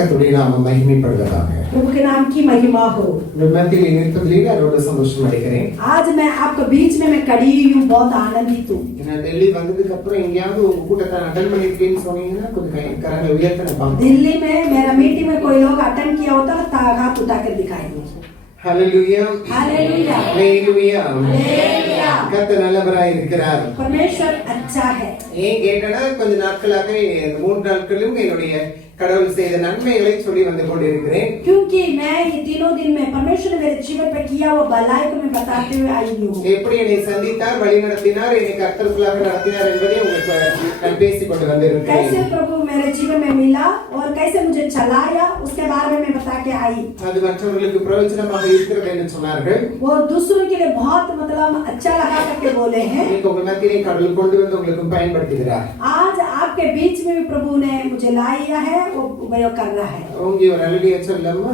கர்த்தருடைய நாமம் மகிமைப்படுவதாக. प्रभु के नाम की महिमा हो. மத்தியில் நிற்பதிலே நான் சந்தோஷம் அடைகிறேன். आज मैं आपके बीच में मैं खड़ी हुई हूँ, बहुत आनंदित हूँ. நான் டெல்லி வந்ததுக்கு அப்புறம் எங்கயாவது உங்க கூட்டத்தை அட்டெண்ட் பண்ணிருக்கேன்னு சொன்னீங்கன்னா கொஞ்சம் கரங்களை உயர்த்தன பாருங்க. दिल्ली में मेरा मीटिंग में कोई लोग अटेंड किया होता है, हाथ उठाकर दिखाएंगे. Hallelujah, hallelujah, hallelujah, hallelujah. கர்த்தர் நல்லவராய் இருக்கிறார். परमेश्वर अच्छा है. ஏன் கேட்டனா கொஞ்ச நாட்களாக 3 நாட்களும் என்னுடைய கடவுள் செய்த நன்மைகளை சொல்லி வந்து கொண்டிருக்கிறேன். क्योंकि मैं ये तीनों दिन में परमेश्वर ने मेरे जीवन पे किया वो भलाई को मैं बताते हुए आई हूँ. எப்படி என்னை சந்தித்தார், வழி நடத்தினார், என்னை கர்த்தருக்குள்ளாக நடத்தினார் என்பதை உங்களுக்கு நான் பேசிக் கொண்டு வந்திருக்கிறேன். कैसे प्रभु मेरे जीवन में मिला और कैसे मुझे चलाया उसके बारे में मैं बता के आई. அது மற்றவர்களுக்கு பிரயோஜனமாக இருக்கிறது என்று சொன்னார்கள். वो दूसरों के लिए बहुत मतलब अच्छा लगा करके बोले हैं. இன்னைக்கு உங்க மத்தியிலே கடவுள் கொண்டு வந்து உங்களுக்கு பயன்படுத்துகிறார். आज आपके बीच में भी प्रभु ने मुझे लाया है, वो उपयोग कर रहा है. उंगी और हालेलुया சொல்லலாமா?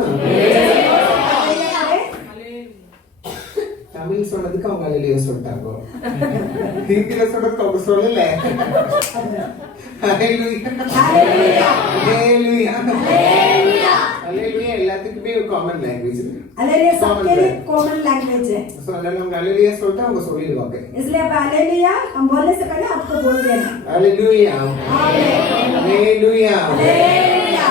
தமிழ் சொன்னதுக்கு அவங்க ஹalleluya சொல்லிட்டாங்க. ஹிந்தில சொல்றதுக்கு அவங்க சொல்லல. ஹalleluya, ஹalleluya, ஹalleluya, ஹalleluya எல்லாத்துக்குமே ஒரு காமன் லாங்குவேஜ் இருக்கு. हालेलुया सबके लिए कॉमन लैंग्वेज है. சோ அதனால அவங்க ஹalleluya சொல்லிட்டா அவங்க சொல்லிடுவாங்க. इसलिए आप हालेलुया हम बोलने से पहले आपको बोल देना. ஹalleluya, आमीन, ஹalleluya, हालेलुया.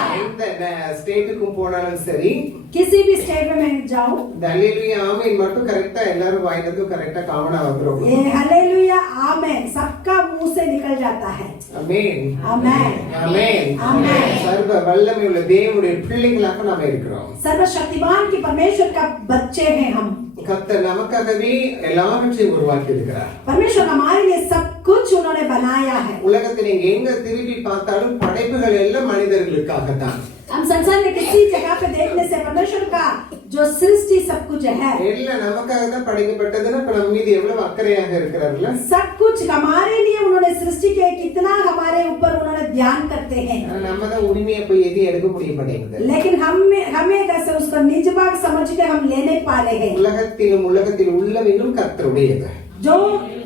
இந்த ஸ்டேட்டுக்கு போனாலும் சரி, किसी भी स्टेट में मैं जाऊं, ஹalleluya ஆமென் மட்டும் கரெக்ட்டா எல்லாரும் வாயிலிருந்து கரெக்ட்டா காமனா வந்துரும். ये हालेलुया आमेन सबका मुंह से निकल जाता है. ஆமென், आमेन, ஆமென், ஆமென். சர்வ வல்லமையுள்ள தேவனுடைய பிள்ளைகளாக நாம இருக்கிறோம். सर्वशक्तिमान की परमेश्वर का बच्चे हैं हम. கர்த்தர் நமக்காகவே எல்லாவற்றையும் உருவாக்கி இருக்கிறார். परमेश्वर हमारे लिए सब कुछ उन्होंने बनाया है. உலகத்தில் நீங்க எங்க திரும்பி பார்த்தாலும் படைப்புகள் எல்லாம் மனிதர்களுக்காக தான். हम संसार में किसी जगह पे देखने से परमेश्वर का जो सृष्टि सब कुछ है, எல்லாம் நமக்காக தான் படைக்கப்பட்டதுன்னா இப்ப நம்ம மீது எவ்வளவு அக்கறையாக இருக்கிறார்களா? सब कुछ हमारे लिए उन्होंने सृष्टि किया, कितना हमारे ऊपर उन्होंने ध्यान करते हैं. நம்ம தான் உரிமையை போய் எது எடுக்க முடிய மாட்டேங்குது. लेकिन हमें कैसे उसको निज भाग समझ के हम ले नहीं पा रहे हैं. உலகத்தில் உள்ளவைகளும் கர்த்தருடையது. जो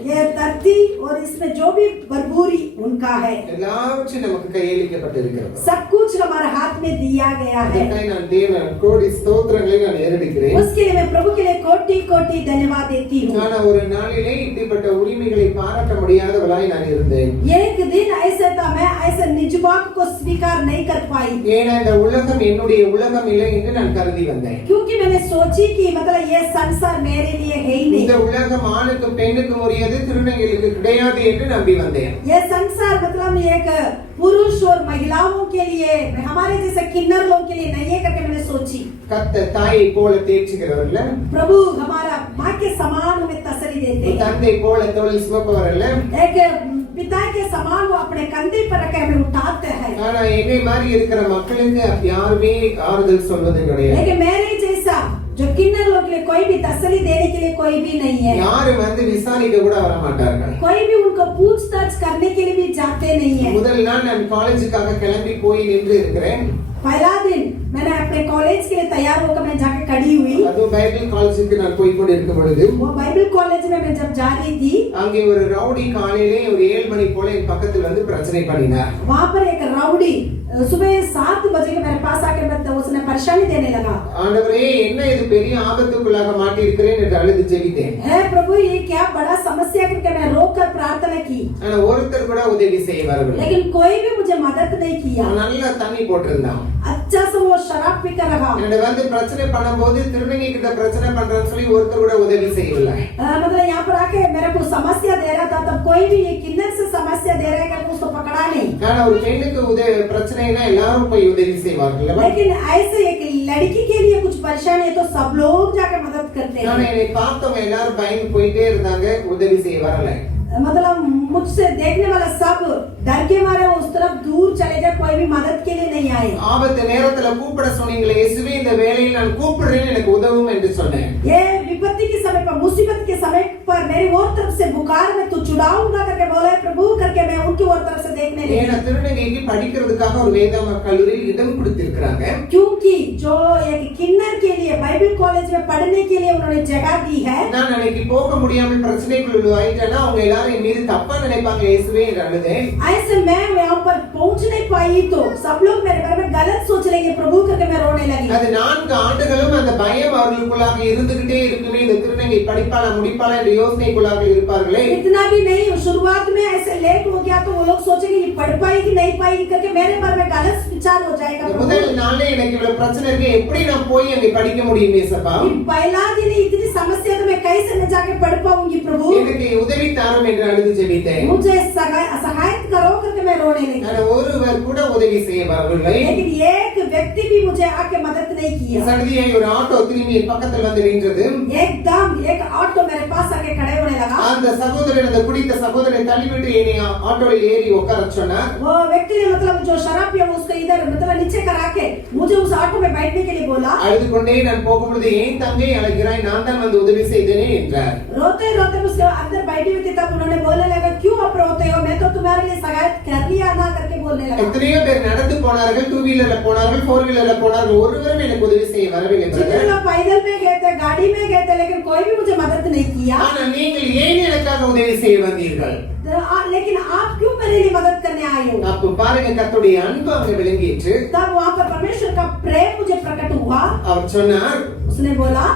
ये धरती और इसमें जो भी बरबूरी उनका है, எல்லாவற்றையும் நமக்கு கையளிக்கப்பட்டிருக்கிறது. सब कुछ हमारे हाथ में दिया गया है. நான் தேவன் கோடி ஸ்தோத்திரங்களை நான் ஏறெடுக்கிறேன். उसके लिए मैं प्रभु के लिए कोटि कोटि धन्यवाद देती हूँ. நான் ஒரு நாளிலே இப்படிப்பட்ட உரிமைகளை பாராட்ட முடியாதவளாய் நான் இருந்தேன். एक दिन ऐसा था मैं ऐसे निज भाग को स्वीकार नहीं कर पाई. ஏன்னா இந்த உலகம் என்னுடைய உலகம் இல்லை என்று நான் கருதி வந்தேன். क्योंकि मैंने सोची कि मतलब ये संसार मेरे लिए है ही नहीं. இந்த உலகம் ஆணுக்கும் பெண்ணுக்கும் உரியது, திருநங்கைகளுக்கு கிடையாது என்று நம்பி வந்தேன். ये संसार मतलब एक पुरुष और महिलाओं के लिए, हमारे जैसे किन्नर लोगों के लिए नहीं है करके मैंने सोची. கர்த்தர் தாயை போல தேற்றுகிறவர்ல, प्रभु हमारा माँ के समान हमें तसल्ली देते हैं. தந்தை போல தோளில் சுமப்பவர்ல, एक पिता के समान वो अपने कंधे पर रख के हमें उठाते हैं. ஆனா என்னை மாதிரி இருக்கிற மக்களுக்கு யாருமே ஆறுதல் சொல்வது கிடையாது. लेकिन मेरे जैसा जो किन्नर लोग के लिए कोई भी तसल्ली देने के लिए कोई भी नहीं है. யாரும் வந்து விசாரிக்க கூட வர மாட்டார்கள். कोई भी उनको पूछताछ करने के लिए भी जाते नहीं है. முதல் நாள் நான் காலேஜுக்காக கிளம்பி போய் நின்று இருக்கிறேன். पहला दिन मैंने अपने कॉलेज के लिए तैयार होकर मैं जाके खड़ी हुई. அது பைபிள் காலேஜுக்கு நான் போய் கொண்டு இருக்கும் பொழுது, वो बाइबल कॉलेज में मैं जब जा रही थी, அங்கே ஒரு ரவுடி காலையிலே ஒரு 7 மணி போல என் பக்கத்தில் வந்து பிரச்சனை பண்ணினார். वहाँ पर एक राउडी सुबह 7 बजे के मेरे पास आके उसने परेशानी देने लगा. ஆண்டவரே என்ன இது பெரிய ஆபத்துக்குள்ளாக மாட்டி இருக்கிறேன் என்று அழுது ஜெபித்தேன். हे प्रभु ये क्या बड़ा समस्या करके मैं रोकर प्रार्थना की. ஆனா ஒருத்தர் கூட உதவி செய்ய வரவில்லை. लेकिन कोई भी मुझे मदद नहीं किया. நல்லா தண்ணி போட்டிருந்தான். अच्छा से वो शराब पीकर रहा. என்னோட வந்து பிரச்சனை பண்ணும்போது திருநங்கை கிட்ட பிரச்சனை பண்றேன்னு சொல்லி ஒருத்தர் கூட உதவி செய்யவில்லை. मतलब यहाँ पर आके मेरे को समस्या दे रहा था, तब कोई भी ये किन्नर से समस्या दे रहा है करके उसको पकड़ा नहीं. ஆனா ஒரு பெண்ணுக்கு பிரச்சனைனா எல்லாரும் போய் உதவி செய்வார்கள். लेकिन ऐसे एक लड़की के लिए कुछ परेशानी है तो सब लोग जाके मदद करते हैं. ஆனா என்னை பார்த்தவங்க எல்லாரும் பயந்து போயிட்டே இருந்தாங்க, உதவி செய்ய வரல. मतलब मुझसे देखने वाला सब डर के मारे उस तरफ दूर चले जाए, कोई भी मदद के लिए नहीं आए. ஆபத்து நேரத்துல கூப்பிட சொன்னீங்களே, இயேசுவே இந்த வேளையில் நான் கூப்பிடுறேன் எனக்கு உதவும் என்று சொன்னேன். ये विपत्ति के समय पर, मुसीबत के समय पर मेरी ओर तरफ से बुखार में तू छुड़ाऊंगा करके बोले प्रभु करके मैं उनकी ओर तरफ से देखने लगी ஏன்னா திருநங்கைக்கு படிக்கிறதுக்காக ஒரு வேதாம கல்லூரியில் இடம் கொடுத்திருக்கிறாங்க क्योंकि जो एक किन्नर के लिए बाइबल कॉलेज में पढ़ने के लिए उन्होंने जगह दी है நான் அன்னைக்கு போக முடியாமல் பிரச்சனைக்குள்ள ஆயிட்டேன்னா அவங்க எல்லாரும் என் மீது தப்பா நினைப்பாங்க இயேசுவே என்று அழுதேன் ऐसे मैं वहां पर पहुंच नहीं पाई तो सब लोग मेरे बारे में गलत सोच लेंगे प्रभु करके मैं रोने लगी அது 4 ஆண்டுகளும் அந்த பயம் அவர்களுக்குள்ளாக இருந்துகிட்டே இருக்குமே இந்த திருநங்கை படிப்பாளா முடிப்பாளா என்ற யோசனைக்குள்ளாக இருப்பார்களே इतना भी नहीं शुरुआत में ऐसे लेट हो गया तो वो लोग सोचेंगे ये पढ़ पाएगी नहीं पाएगी करके मेरे बारे में गलत विचार हो जाएगा முதல் நாளே எனக்கு இவ்வளவு பிரச்சனை இருக்கு எப்படி நான் போய் அங்க படிக்க முடியும் ஏசப்பா पहला दिन इतनी समस्या तो मैं कैसे न जाके पढ़ पाऊंगी प्रभु எனக்கு உதவி தாரும் என்று அழுது ஜெபித்தேன் मुझे सहायता करो करके मैं रोने लगी ஆனா ஒருவர் கூட உதவி செய்ய வரவில்லை लेकिन एक व्यक्ति भी मुझे आके मदद नहीं किया சடதியாய் ஒரு ஆட்டோ திரும்பி என் பக்கத்தில் வந்து நின்றது एकदम एक ऑटो मेरे पास आके खड़े होने लगा அந்த சகோதரன் அந்த குடித்த சகோதரனை தள்ளிவிட்டு என்னை ஆட்டோவில் ஏறி உட்கார சொன்னார் वो व्यक्ति ने मतलब जो शराब पिया उसको इधर मतलब नीचे करा के मुझे उस ऑटो में बैठने के लिए बोला அழுது கொண்டே நான் போகும்போது ஏன் தங்கை அழைக்கிறாய் நான் தான் வந்து உதவி செய்தேனே என்றார் रोते रोते उसके अंदर बैठी हुई थी तब उन्होंने बोलने लगा क्यों आप रोते हो मैं तो तुम्हारे लिए सगायत कर लिया ना करके बोलने लगा எத்தனையோ பேர் நடந்து போனார்கள் 2 வீலர்ல போனார்கள் 4 வீலர்ல போனார்கள் ஒருவரும் எனக்கு உதவி செய்ய வரவில்லை जितने लोग पैदल में गए थे गाड़ी में गए थे लेकिन कोई भी मुझे मदद नहीं किया ஆனா நீங்கள் ஏன் எனக்காக உதவி செய்ய வந்தீர்கள் लेकिन आप क्यों मेरे लिए मदद करने आए हो அப்ப பாருங்க கர்த்தருடைய அன்பு அங்க விளங்கிற்று तब वहां पर परमेश्वर का प्रेम मुझे प्रकट हुआ அவர் சொன்னார் उसने बोला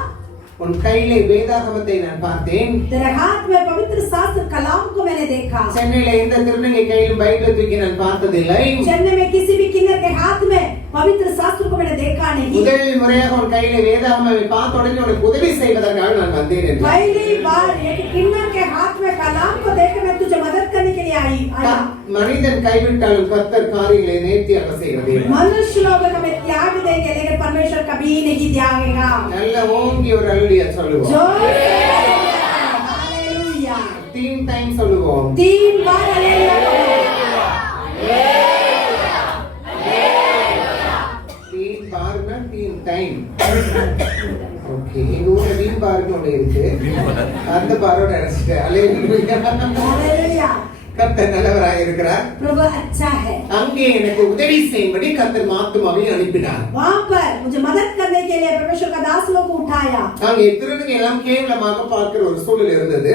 உன் கையிலே வேதாகமத்தை நான் பார்த்தேன் तेरे हाथ में पवित्र शास्त्र कलाम को मैंने देखा சென்னையில எந்த திருநங்கை கையிலும் பைபிள் தூக்கி நான் பார்த்ததில்லை चेन्नई में किसी भी किन्नर के हाथ में पवित्र शास्त्र को मैंने देखा नहीं முதல் முறையாக உன் கையிலே வேதாகமத்தை பார்த்த உடனே உனக்கு உதவி செய்வதற்காக நான் வந்தேன் என்றார் पहली बार एक किन्नर के हाथ में कलाम को देख मैं तुझे मदद करने के लिए आया மனிதன் கைவிட்டாலும் கர்த்தர் காரியங்களை நேர்த்தியாக செய்கிறது मनुष्य लोग हमें त्याग देंगे लेकिन परमेश्वर कभी नहीं त्यागेगा நல்ல ஓங்கி ஒரு அல்லேலூயா சொல்லுவோம் हालेलुया 3 டைம் சொல்லுவோம் 3 बार हालेलुया 3 பார்னா 3 டைம் ஓகே எங்க ஊர்ல வீண் பாருன்னு ஒண்ணு இருக்கு அந்த பாரோட அடிச்சிட்டு हालेलुया கர்த்தர் நல்லவராக இருக்கிறார் प्रभु अच्छा है அங்கே எனக்கு உதவி செய்யும்படி கர்த்தர் மாத்துமாவை அனுப்பினார் वहां पर मुझे मदद करने के लिए परमेश्वर का दास लोग को उठाया அங்கே திருநங்கை எல்லாம் கேவலமாக பார்க்கிற ஒரு சூழல் இருந்தது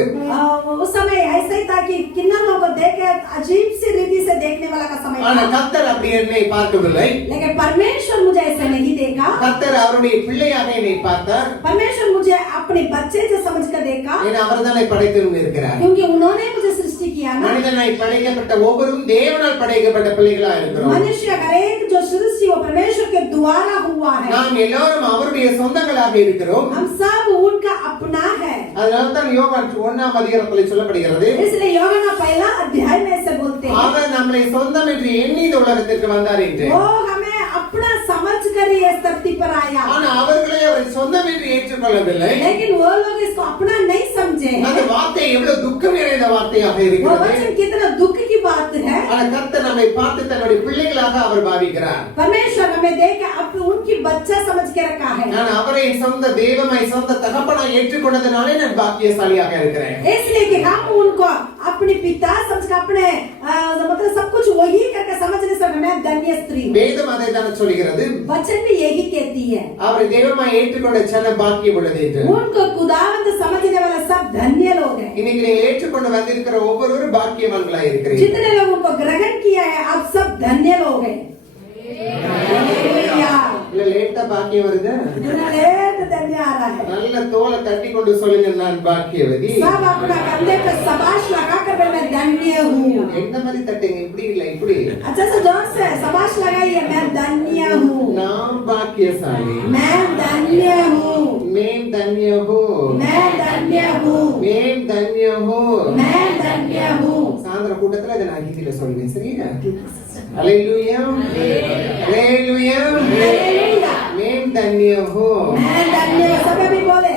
उस समय ऐसा ही था कि किन्नर लोग को देख के अजीब सी रीति से देखने वाला का समय ஆனா था கர்த்தர் அப்படி என்னை பார்க்கவில்லை लेकिन परमेश्वर मुझे ऐसा नहीं देखा கர்த்தர் அவருடைய பிள்ளையாக என்னை பார்த்தார் परमेश्वर मुझे अपने बच्चे से समझकर देखा ஏன்னா அவர்தானே படைத்தவங்க இருக்கிறார் क्योंकि उन्होंने मुझे सृष्टि किया ना மனிதனாய் படைக்கப்பட்ட ஒவ்வொருவரும் தேவனால் படைக்கப்பட்ட பிள்ளைகளா இருக்கிறோம் मनुष्य हर एक जो सृष्टि वो परमेश्वर के द्वारा हुआ है நாம் எல்லாரும் அவருடைய சொந்தங்களாக இருக்கிறோம் हम सब उनका अपना है அதனால தான் யோவான் 1ஆம் அதிகாரத்தில் சொல்லப்படுகிறது इसलिए யோவான் पहला अध्याय में ऐसे बोलते हैं அவர் நம்மை சொந்தம் என்று எண்ணி இந்த உலகத்திற்கு வந்தார் என்று वो हमें अपना समझ कर ये धरती पर आया ஆனா அவர்களை அவர் சொந்தம் என்று ஏற்றுக்கொள்ளவில்லை लेकिन वो लोग इसको अपना नहीं समझे அந்த வார்த்தை எவ்வளவு துக்கம் நிறைந்த வார்த்தையாக वो இருக்கிறது वचन कितना दुख की बात है ஆனா கர்த்தர் நம்மை பார்த்து தன்னுடைய பிள்ளைகளாக அவர் பாவிக்கிறார் परमेश्वर हमें देख अब उनकी बच्चा समझ के रखा है நான் அவரை சொந்த தெய்வமாய் சொந்த தகப்பனாய் ஏற்றுக்கொண்டதனாலே நான் பாக்கியசாலியாக இருக்கிறேன் इसलिए कि हम उनको अपने पिता समझ कर अपने मतलब सब कुछ वही करके समझने से मैं धन्य स्त्री हूं வேதம் அதை தான் சொல்கிறது वचन भी यही कहती है அவரை தெய்வமாய் ஏற்றுக்கொண்ட ஜன பாக்கியம் உள்ளது என்று उनको खुदावंद समझने वाला सब धन्य लोग हैं இன்னைக்கு நீங்க ஏற்றுக்கொண்டு வந்திருக்கிற ஒவ்வொருவரும் பாக்கியவான்களா இருக்கிறீங்க जितने लोग उनको ग्रहण किया है आप सब धन्य लोग हैं हालेलुया இல்ல லேட்டா பாக்கியம் வருது इतना लेट धन्य आ रहा है நல்ல தோலை தட்டி கொண்டு சொல்லுங்க நான் பாக்கியவதி सब अपना कंधे पे शाबाश लगाकर मैं धन्य हूँ எந்த மாதிரி தட்டுங்க இப்படி இல்ல இப்படி अच्छा से जोर से शाबाश लगाइए मैं धन्य हूँ நான் பாக்கியசாலி मैं धन्य हूँ மேம் தன்ய ஹோ मैं धन्य हूँ மேம் தன்ய ஹோ मैं धन्य हूँ சாயந்தர கூட்டத்துல இதை நான் ஹிந்தியில சொல்லுவேன் சரியா ஹalleluya ஹalleluya हालेलुया மேம் தன்ய ஹோ मैं धन्य हूँ सब भी बोले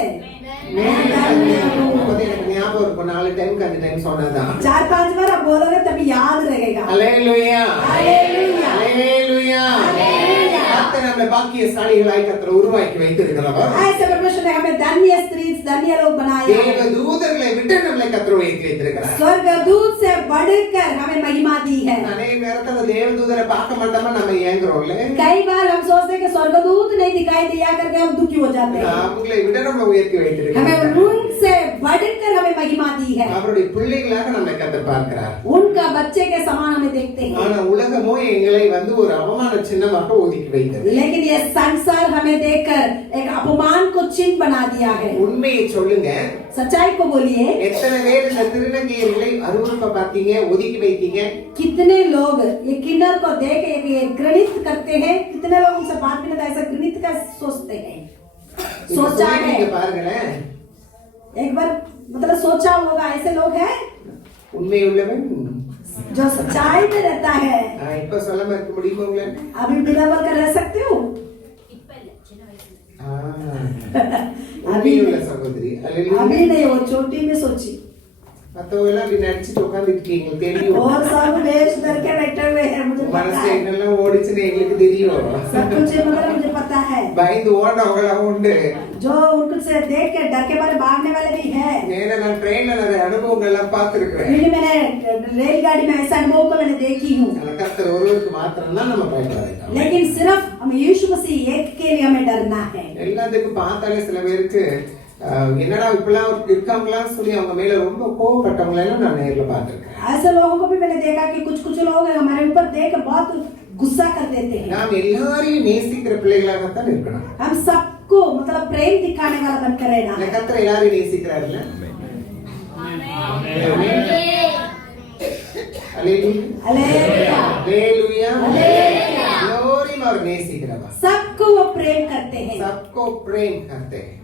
मैं धन्य हूँ அப்பதான் எனக்கு ஞாபகம் இருக்கும் 4 டைம்க்கு அந்த டைம் சொன்னதான் 4-5 बार आप बोलोगे तभी याद रहेगा ஹalleluya हालेलुया ஹalleluya हालेलुया கர்த்தர் நம்மளை பாக்கியசாலிகளாய் கர்த்தர் உருவாக்கி வைத்திருக்கிறவர். ऐसे परमेश्वर ने हमें धन्य स्त्री धन्य लोग बनाया है. தேவ தூதர்களை விட்டு நம்மளை கர்த்தர் உயர்த்தி வைத்திருக்கிறார். स्वर्गदूत से बढ़कर हमें महिमा दी है. அநேக நேரத்துல தேவ தூதரை பார்க்க மாட்டோமா நம்ம ஏங்குறோம்ல. कई बार हम सोचते हैं कि स्वर्गदूत नहीं दिखाई दिया करके हम दुखी हो जाते हैं. அவங்களை விட நம்மளை உயர்த்தி வைத்திருக்கிறார். हमें उनसे बढ़कर हमें महिमा दी है. அவருடைய பிள்ளைகளாக நம்மை கர்த்தர் பார்க்கிறார். उनका बच्चे के समान हमें देखते हैं. ஆனா உலகமோ எங்களை வந்து ஒரு அவமான சின்னமாக ஒதுக்கி வைத்தது. लेकिन ये संसार हमें देखकर एक अपमान को चिन्ह बना दिया है. உண்மையை சொல்லுங்க. सच्चाई को बोलिए. எத்தனை பேர் இந்த திருநங்கையர்களை அருவருப்ப பார்த்தீங்க, ஒதுக்கி வைத்தீங்க? कितने लोग ये किन्नर को देख ये घृणित करते हैं? कितने लोग उनसे बात भी नहीं ऐसा घृणित का सोचते हैं? सोचा है பாருங்களேன். एक बार मतलब सोचा होगा ऐसे लोग हैं உண்மை உள்ளவன் जो सच्चाई में रहता है. இப்ப சொல்லாம இருக்க முடியுமா உங்களால? अभी बिना बोलकर रह सकते हो? अभी सहोदरी अभी नहीं, वो छोटी में सोची. மத்தவங்க எல்லாம் அப்படி நடிச்சுட்டு உட்கார்ந்துட்டு இருக்கீங்க தெரியும். और सब वेश करके बैठे हुए हैं, मुझे पता மனசு है. என்னெல்லாம் ஓடிச்சுன்னு எங்களுக்கு தெரியும். सब कुछ मतलब मुझे पता है. பயந்து ஓடுறவங்களாம் உண்டு. जो उनको से देख के डर के मारे भागने वाले भी है. நான் ட்ரெயின்ல நிறைய அனுபவங்கள் எல்லாம் பார்த்திருக்கேன். मैंने रेलगाड़ी में ऐसा अनुभव को मैंने देखी हूँ. கர்த்தர் ஒருவருக்கு மாத்திரம் தான் நம்ம பயப்பட. लेकिन सिर्फ हम यीशु मसीह एक के लिए हमें डरना है. எல்லாத்துக்கும் பார்த்தாலே சில பேருக்கு என்னடா இப்பெல்லாம் இருக்காங்களா சொல்லி அவங்க மேல ரொம்ப கோவப்பட்டவங்களை எல்லாம் நான் நேர்ல பார்த்திருக்கேன். ऐसे लोगों को भी मैंने देखा कि कुछ लोग हमारे ऊपर देख बहुत गुस्सा कर देते हैं. நாம் எல்லாரையும் நேசிக்கிற பிள்ளைகளாகத்தான் இருக்கணும். हम सबको मतलब प्रेम दिखाने वाला बनकर रहना है. கர்த்தர் எல்லாரையும் நேசிக்கிறாருல்ல? और நேசிக்கிறவா. सबको वो प्रेम करते हैं. सबको प्रेम करते हैं.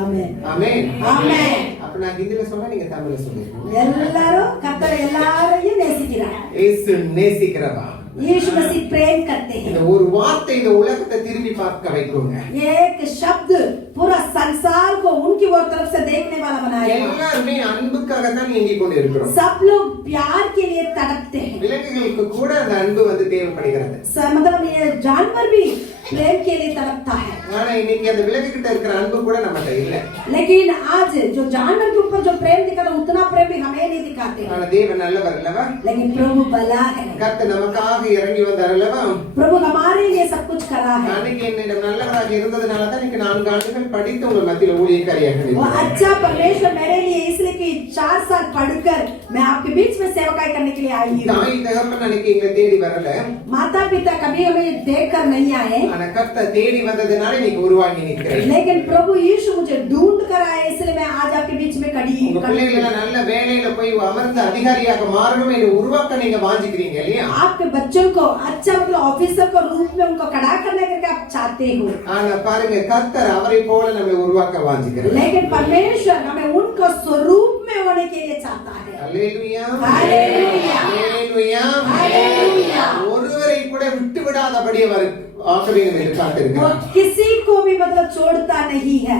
आमेन. आमेन. आमेन. अपना हिंदी சொன்னா நீங்க தமிழ்ல சொல்லுங்க. எல்லாரும் கர்த்தர் எல்லாரையும் நேசிக்கிறார். இயேசு நேசிக்கிறவா. यीशु मसीह प्रेम करते हैं. இந்த ஒரு வார்த்தை இந்த உலகத்தை திரும்பி பார்க்க வைக்குங்க. एक शब्द पूरा संसार को उनकी वो तरफ से देखने वाला बनाएगा. எல்லாரும் அன்புக்காக தான் ஏங்கிக் கொண்டு இருக்கிறோம். सब लोग प्यार के लिए तड़पते हैं. விலங்குகளுக்கு கூட அந்த அன்பு வந்து தேவைப்படுகிறது. मतलब ये जानवर भी प्रेम के लिए तड़पता है. ஆனா இன்னைக்கு அந்த விலங்கு கிட்ட இருக்கிற அன்பு கூட நம்மட்ட இல்ல. लेकिन आज जो जानवर के ऊपर जो प्रेम दिखाता उतना प्रेम भी हमें नहीं दिखाते. ஆனா தேவன் நல்லவர் அல்லவா? लेकिन प्रभु भला है. கர்த்தர் நமக்காக இறங்கி வந்தார் அல்லவா? प्रभु हमारे लिए सब कुछ करा है. அன்னைக்கு என்னிடம் நல்லவராக இருந்ததனால தான் இன்னைக்கு 4 ஆண்டுகள் படித்து உங்க மத்தியில ஊழியக்காரியாக वो இருக்கிறேன். अच्छा परमेश्वर मेरे लिए इसलिए कि 4 साल पढ़कर मैं आपके बीच में सेवकाई करने के लिए आई हूँ. தாய் தகப்பன் அன்னைக்கு எங்களை தேடி வரல. माता पिता कभी हमें देखकर नहीं आए. ஆனா கர்த்தர் தேடி வந்ததனால இன்னைக்கு உருவாகி நிற்கிறேன். लेकिन प्रभु यीशु मुझे ढूंढ कर आए इसलिए मैं आज आपके बीच में खड़ी हूँ. உங்க பிள்ளைகள் நல்ல வேலையில போய் அமர்ந்த அதிகாரியாக மாறணும் என்று உருவாக்க நீங்க வாஞ்சிக்கிறீங்க இல்லையா? आपके बच्चों को अच्छा मतलब ऑफिसर को रूप में उनको खड़ा करने करके आप चाहते हो. ஆனா பாருங்க கர்த்தர் அவரை போல நம்மை உருவாக்க வாஞ்சிக்கிறார். लेकिन परमेश्वर हमें उनको स्वरूप में होने के लिए चाहता है. Hallelujah hallelujah hallelujah hallelujah. ஒருவரை கூட விட்டு விடாதபடி அவர் ஆசீர்வாதம் वो எதிர்பார்த்திருக்கிறார். किसी को भी मतलब छोड़ता नहीं है.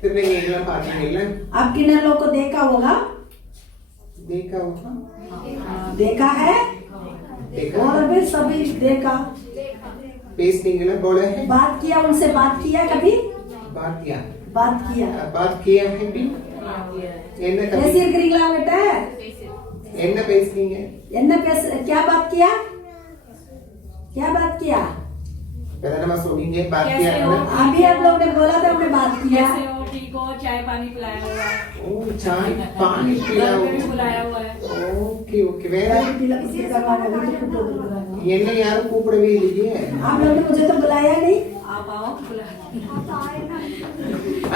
திருநங்கைகளை பார்த்தீங்கல்ல? आप किन्नर लोग को देखा होगा? देखा होगा? देखा है देखा? और भी सभी देखा. பேசுனீங்களா? बोले हैं? बात किया उनसे बात किया कभी? बात किया बात किया है भी? என்ன कैसे கதை? இருக்கிறீங்களா बेटा? என்ன பேசுனீங்க? क्या बात किया? क्या बात किया? प्रधानमा सोनींगे बात कैसे किया हो? ना? अभी आप लोग ने बोला था हमने बात किया. कैसे हो? ठीक हो? चाय पानी पिलाया हुआ है? ओ चाय पानी पिया घर पे भी बुलाया हुआ है. ओके ओके वेरा என்ன யாரும் கூப்பிடவே இல்லையே. आप लोग ने मुझे तो बुलाया नहीं. आप आओ बुला.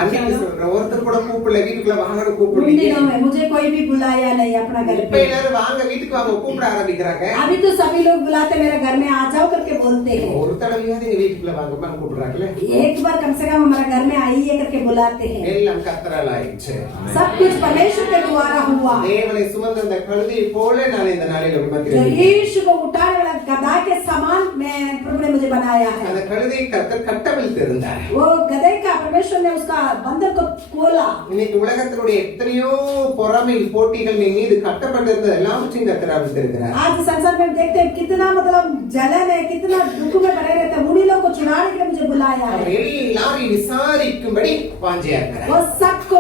அன்னைக்கு சொல்ற ஒருத்தர் கூட கூப்பிடல, வீட்டுக்குள்ள வாங்க उन கூப்பிடுறீங்க. दिनों में मुझे कोई भी बुलाया नहीं अपना घर இப்ப पे. எல்லாரும் வாங்க வீட்டுக்கு வாங்க கூப்பிட ஆரம்பிக்கிறாங்க. अभी तो सभी लोग बुलाते मेरे घर में आ जाओ करके बोलते हैं. ஒரு தடவையாவது எங்க வீட்டுக்குள்ள வாங்கப்பான்னு கூப்பிடுறாங்களே. एक बार कम से कम हमारा घर में आइए करके बुलाते हैं. எல்லாம் கர்த்தரால் ஆயிடுச்சு. सब कुछ परमेश्वर के द्वारा हुआ. தேவனை சுமந்த அந்த கழுதையை போல நான் இந்த நாளில் जो உமக்கு यीशु को उठाने वाला गधा के समान मैं प्रभु ने मुझे बनाया है. அந்த கழுதையை கர்த்தர் கட்டவிழ்த்து இருந்தார். वो गधे का परमेश्वर ने उसका बंधन को खोला. இன்னைக்கு உலகத்தினுடைய எத்தனையோ பொறாமை போட்டிகள் என் மீது கட்டப்பட்டிருந்தது எல்லாவற்றையும் கர்த்தர் அவிழ்த்திருக்கிறார். आज संसार में देखते हैं कितना मतलब जलन है, कितना दुख में बने रहते हैं। उन्हीं लोगों को छुड़ाने के लिए मुझे बुलाया है। அவர் எல்லாரையும் விசாரிக்கும்படி வாஞ்சியா இருக்கிறார். वो सबको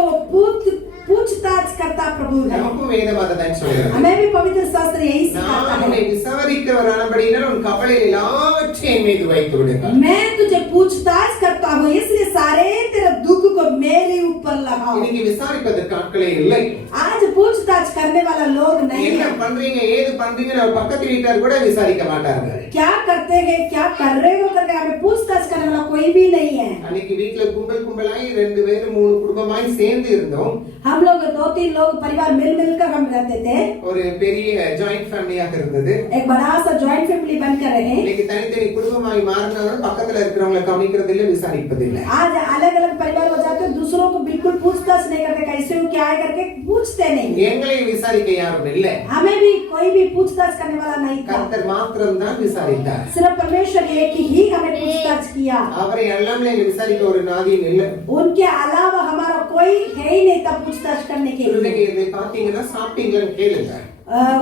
पूछताछ करता प्रभु है। நமக்கும் வேதம் அதான் சொல்கிறது. हमें भी पवित्र शास्त्र यही सिखाता நான் है। உன்னை விசாரிக்கிறவரானபடியினால் உன் கவலைகள் எல்லாவற்றையும் என் மீது வைத்து விடுங்கள். मैं तुझे पूछताछ करता हूँ, इसलिए सारे तेरे दुख को मेरे ऊपर लगाओ। இன்னைக்கு விசாரிப்பதற்கு ஆட்களே இல்லை. आज पूछताछ करने वाला लोग नहीं என்ன है। பண்றீங்க ஏது பண்றீங்கன்னு அவர் பக்கத்து வீட்டார் கூட விசாரிக்க மாட்டார்கள். क्या करते हैं, क्या कर रहे हो करके हमें पूछताछ करने वाला कोई भी नहीं है। அன்னைக்கு வீட்டுல கும்பல் கும்பலாய் 2 பேர் 3 குடும்பமாய் சேர்ந்து இருந்தோம். हम लोग 2-3 लोग परिवार मिलकर हम रहते थे। ஒரு பெரிய ஜாயிண்ட் ஃபேமிலியாக இருந்தது. एक बड़ा सा जॉइंट फैमिली बनकर रहे। இன்னைக்கு தனித்தனி குடும்பமாய் மாறினாலும் பக்கத்துல இருக்கிறவங்களை கவனிக்கிறது இல்ல, விசாரிப்பது இல்ல. आज अलग अलग परिवार हो जाते हैं, दूसरों को बिल्कुल पूछताछ नहीं करते, कैसे हो क्या है करके पूछते नहीं। எங்களையும் விசாரிக்க யாரும் இல்ல. हमें भी कोई भी पूछताछ करने वाला नहीं था। கர்த்தர் மாத்திரம் தான் விசாரித்தார். सिर्फ परमेश्वर एक ही हमें पूछताछ किया। அவரை அல்லாமலே விசாரிக்க ஒரு நாதியும் இல்ல. उनके अलावा हमारा कोई है ही नहीं तब पूछताछ करने के लिए। இன்னைக்கு இதை பாத்தீங்கன்னா சாப்பிட்டீங்களான்னு கேளுங்க.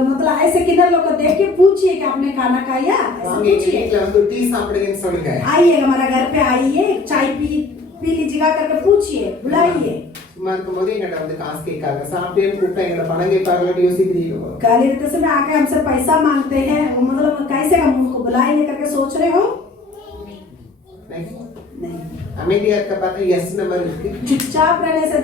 मतलब ऐसे किन्नर लोग को देख के पूछिए कि आपने खाना खाया, ऐसा வாங்க எங்க पूछिए। வீட்டுல வந்து டீ சாப்பிடுங்கன்னு சொல்லுங்க. आइए हमारा घर पे आइए, चाय पी लीजिएगा करके पूछिए, बुलाइए। சும்மா இருக்கும்போது எங்கிட்ட வந்து காசு கேட்காங்க. சாப்பிட்டேன்னு கூப்பிட்டா எங்களை பணம் கேட்பாங்கன்னு யோசிக்கிறீங்களோ? गाली देते समय आके हमसे पैसा मांगते हैं, मतलब कैसे हम उनको बुलाएंगे करके सोच रहे हो? नहीं। அமைதியா இருக்க பார்த்தா எஸ் நம்பர் இருக்கு. चुपचाप रहने से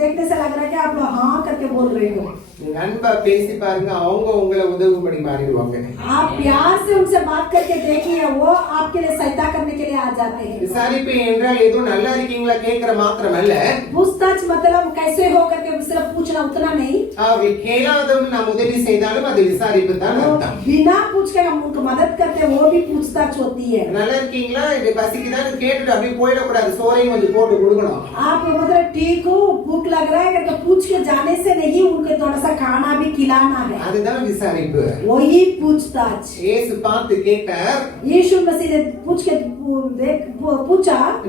देखने से लग रहा है कि आप लोग हाँ करके बोल रहे हो। நீங்க அன்பா பேசி பாருங்க, அவங்க உங்களை உதவும்படி மாறிடுவாங்க. आप प्यार से उनसे बात करके देखिए, वो आपके लिए सहायता करने के लिए आ जाते हैं। விசாரிப்பு என்றால் ஏதோ நல்லா இருக்கீங்களா கேட்கிற மாத்திரம் அல்ல. पूछताछ मतलब कैसे हो करके सिर्फ पूछना उतना नहीं। அவை கேளாதவன் நாம் உதவி செய்தாலும் அது விசாரிப்பு தான் அர்த்தம். बिना पूछ के हम उनको मदद करते हैं, वो भी पूछताछ होती है। நல்லா இருக்கீங்களா இது பசிக்குதான்னு கேட்டுட்டு அப்படியே போயிடக்கூடாது. சோறையும் கொஞ்சம் போட்டு கொடுக்கணும். आप मतलब ठीक हो, भूख लग रहा है करके पूछ के जाने से नहीं, उनको थोड़ा सा खाना भी खिलाना है। அதுதான் விசாரிப்பு. वही पूछताछ। இயேசு பார்த்து கேட்டார், यीशु मसीह ने पूछा,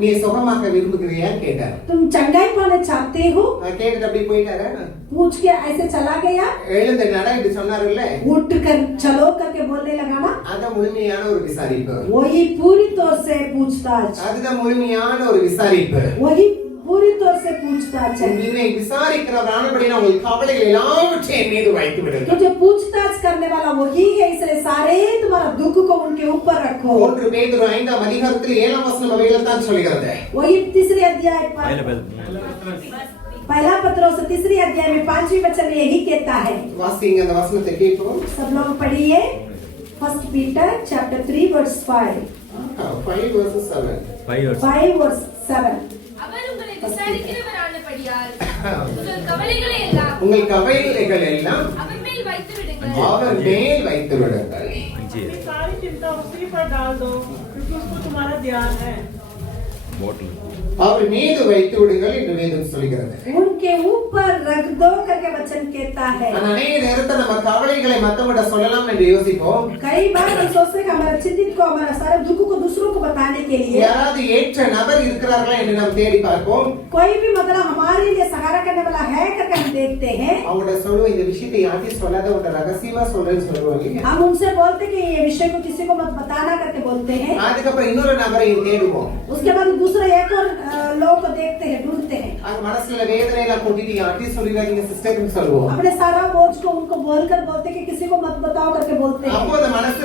நீ சுகமாக விரும்புகிறியா கேட்டார். तुम चंगाई पाने चाहते हो? நான் கேட்டுட்டு அப்படியே போயிட்டாரு. पूछ के ऐसे चला गया। எழுந்து நட என்று சொன்னாருல்ல, उठ कर चलो करके बोलने लगा ना, அதான் முழுமையான ஒரு விசாரிப்பு. वही पूरी तौर से पूछताछ। அதுதான் முழுமையான ஒரு விசாரிப்பு. वही पूरी तौर से पूछताछ है। என்னை விசாரிக்கிறவரானபடினா உங்கள் கவலைகள் எல்லாவற்றையும் என் மீது வைத்து விடுங்கள். तुझे पूछताछ करने वाला वही है, इसलिए सारे तुम्हारा दुख को उनके ऊपर रखो। 1 பேதுரு 5ஆம் அதிகாரத்தில் 7ஆம் வசனம் அவைகளை தான் சொல்கிறது. वही तीसरे अध्याय पहला पत्रोस 3 अध्याय में 5वें वचन में यही कहता है। வாசிங்க அந்த வசனத்தை கேட்போம். सब लोग पढ़िए। 1 Peter chapter 3 verse 5 5 verses 7. 5 verse 7। அவர் உங்களை விசாரிக்கிறவரானபடியால் உங்கள் கவலைகளை எல்லாம் உங்கள் கவலைகள் எல்லாம் அவர் மேல் வைத்து விடுங்கள்। அவர் மேல் வைத்து விடுங்கள். अपनी सारी चिंता उसी पर डाल दो, क्योंकि उसको तुम्हारा ध्यान है। அவர் மீது வைத்து விடுங்கள் என்று வேதம் சொல்கிறது. उनके ऊपर रख दो करके वचन कहता है। ஆனா அநேக நேரத்துல நம்ம கவலைகளை மத்தவங்கிட்ட சொல்லலாம் என்று யோசிப்போம். कई बार हम सोचते हैं कि हमारा चिंतित को, हमारा सारे दुख को दूसरों को बताने के लिए யாராவது ஏற்ற நபர் இருக்கிறார்களா என்று நாம் தேடி பார்ப்போம். कोई भी मतलब हमारे लिए सहारा करने वाला है करके हम देखते हैं। அவங்கள்ட்ட சொல்லுவோம், இந்த விஷயத்தை யார்கிட்டயும் சொல்லாத, ஒரு ரகசியமா சொல்றேன்னு சொல்லுவாங்க. हम उनसे बोलते कि ये विषय को किसी को मत बताना करके बोलते हैं। அதுக்கப்புறம் இன்னொரு நபரை தேடுவோம். उसके बाद दूसरा एक और लोग को देखते हैं, ढूंढते हैं। அது மனசுல வேதனை எல்லாம் கொட்டிட்டு யார்கிட்டயும் சொல்லிடாதீங்க சிஸ்டர்னு சொல்லுவோம். अपने सारा बोझ को उनको बोलकर बोलते कि किसी को मत बताओ करके बोलते हैं। அப்போ அந்த மனசு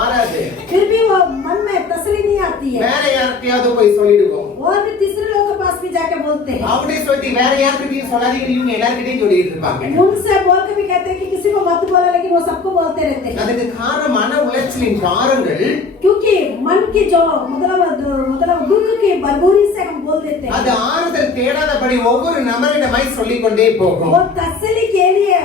ஆறாது. फिर भी वो मन में तसल्ली नहीं आती है, வேற யார்கிட்டயாவது போய் சொல்லிடுவோம். और भी तीसरे लोगों के पास भी जाके बोलते हैं। அவங்களே சொல்லி வேற யார்கிட்டயும் சொல்லாதீங்க, இவங்க எல்லார்கிட்டயும் சொல்லிட்டு இருப்பாங்க. उनसे बोल के भी कहते हैं कि किसी को मत बोला, लेकिन वो सबको बोलते रहते हैं। அதுக்கு காரணம் மன உளைச்சலின் காரணங்கள். क्योंकि मन की जो मतलब दुख की बरबूरी से हम बोल देते हैं। அது ஆறுதல் தேடாதபடி ஒவ்வொரு நபரிடமாய் சொல்லிக் கொண்டே போகும். वो तसल्ली के लिए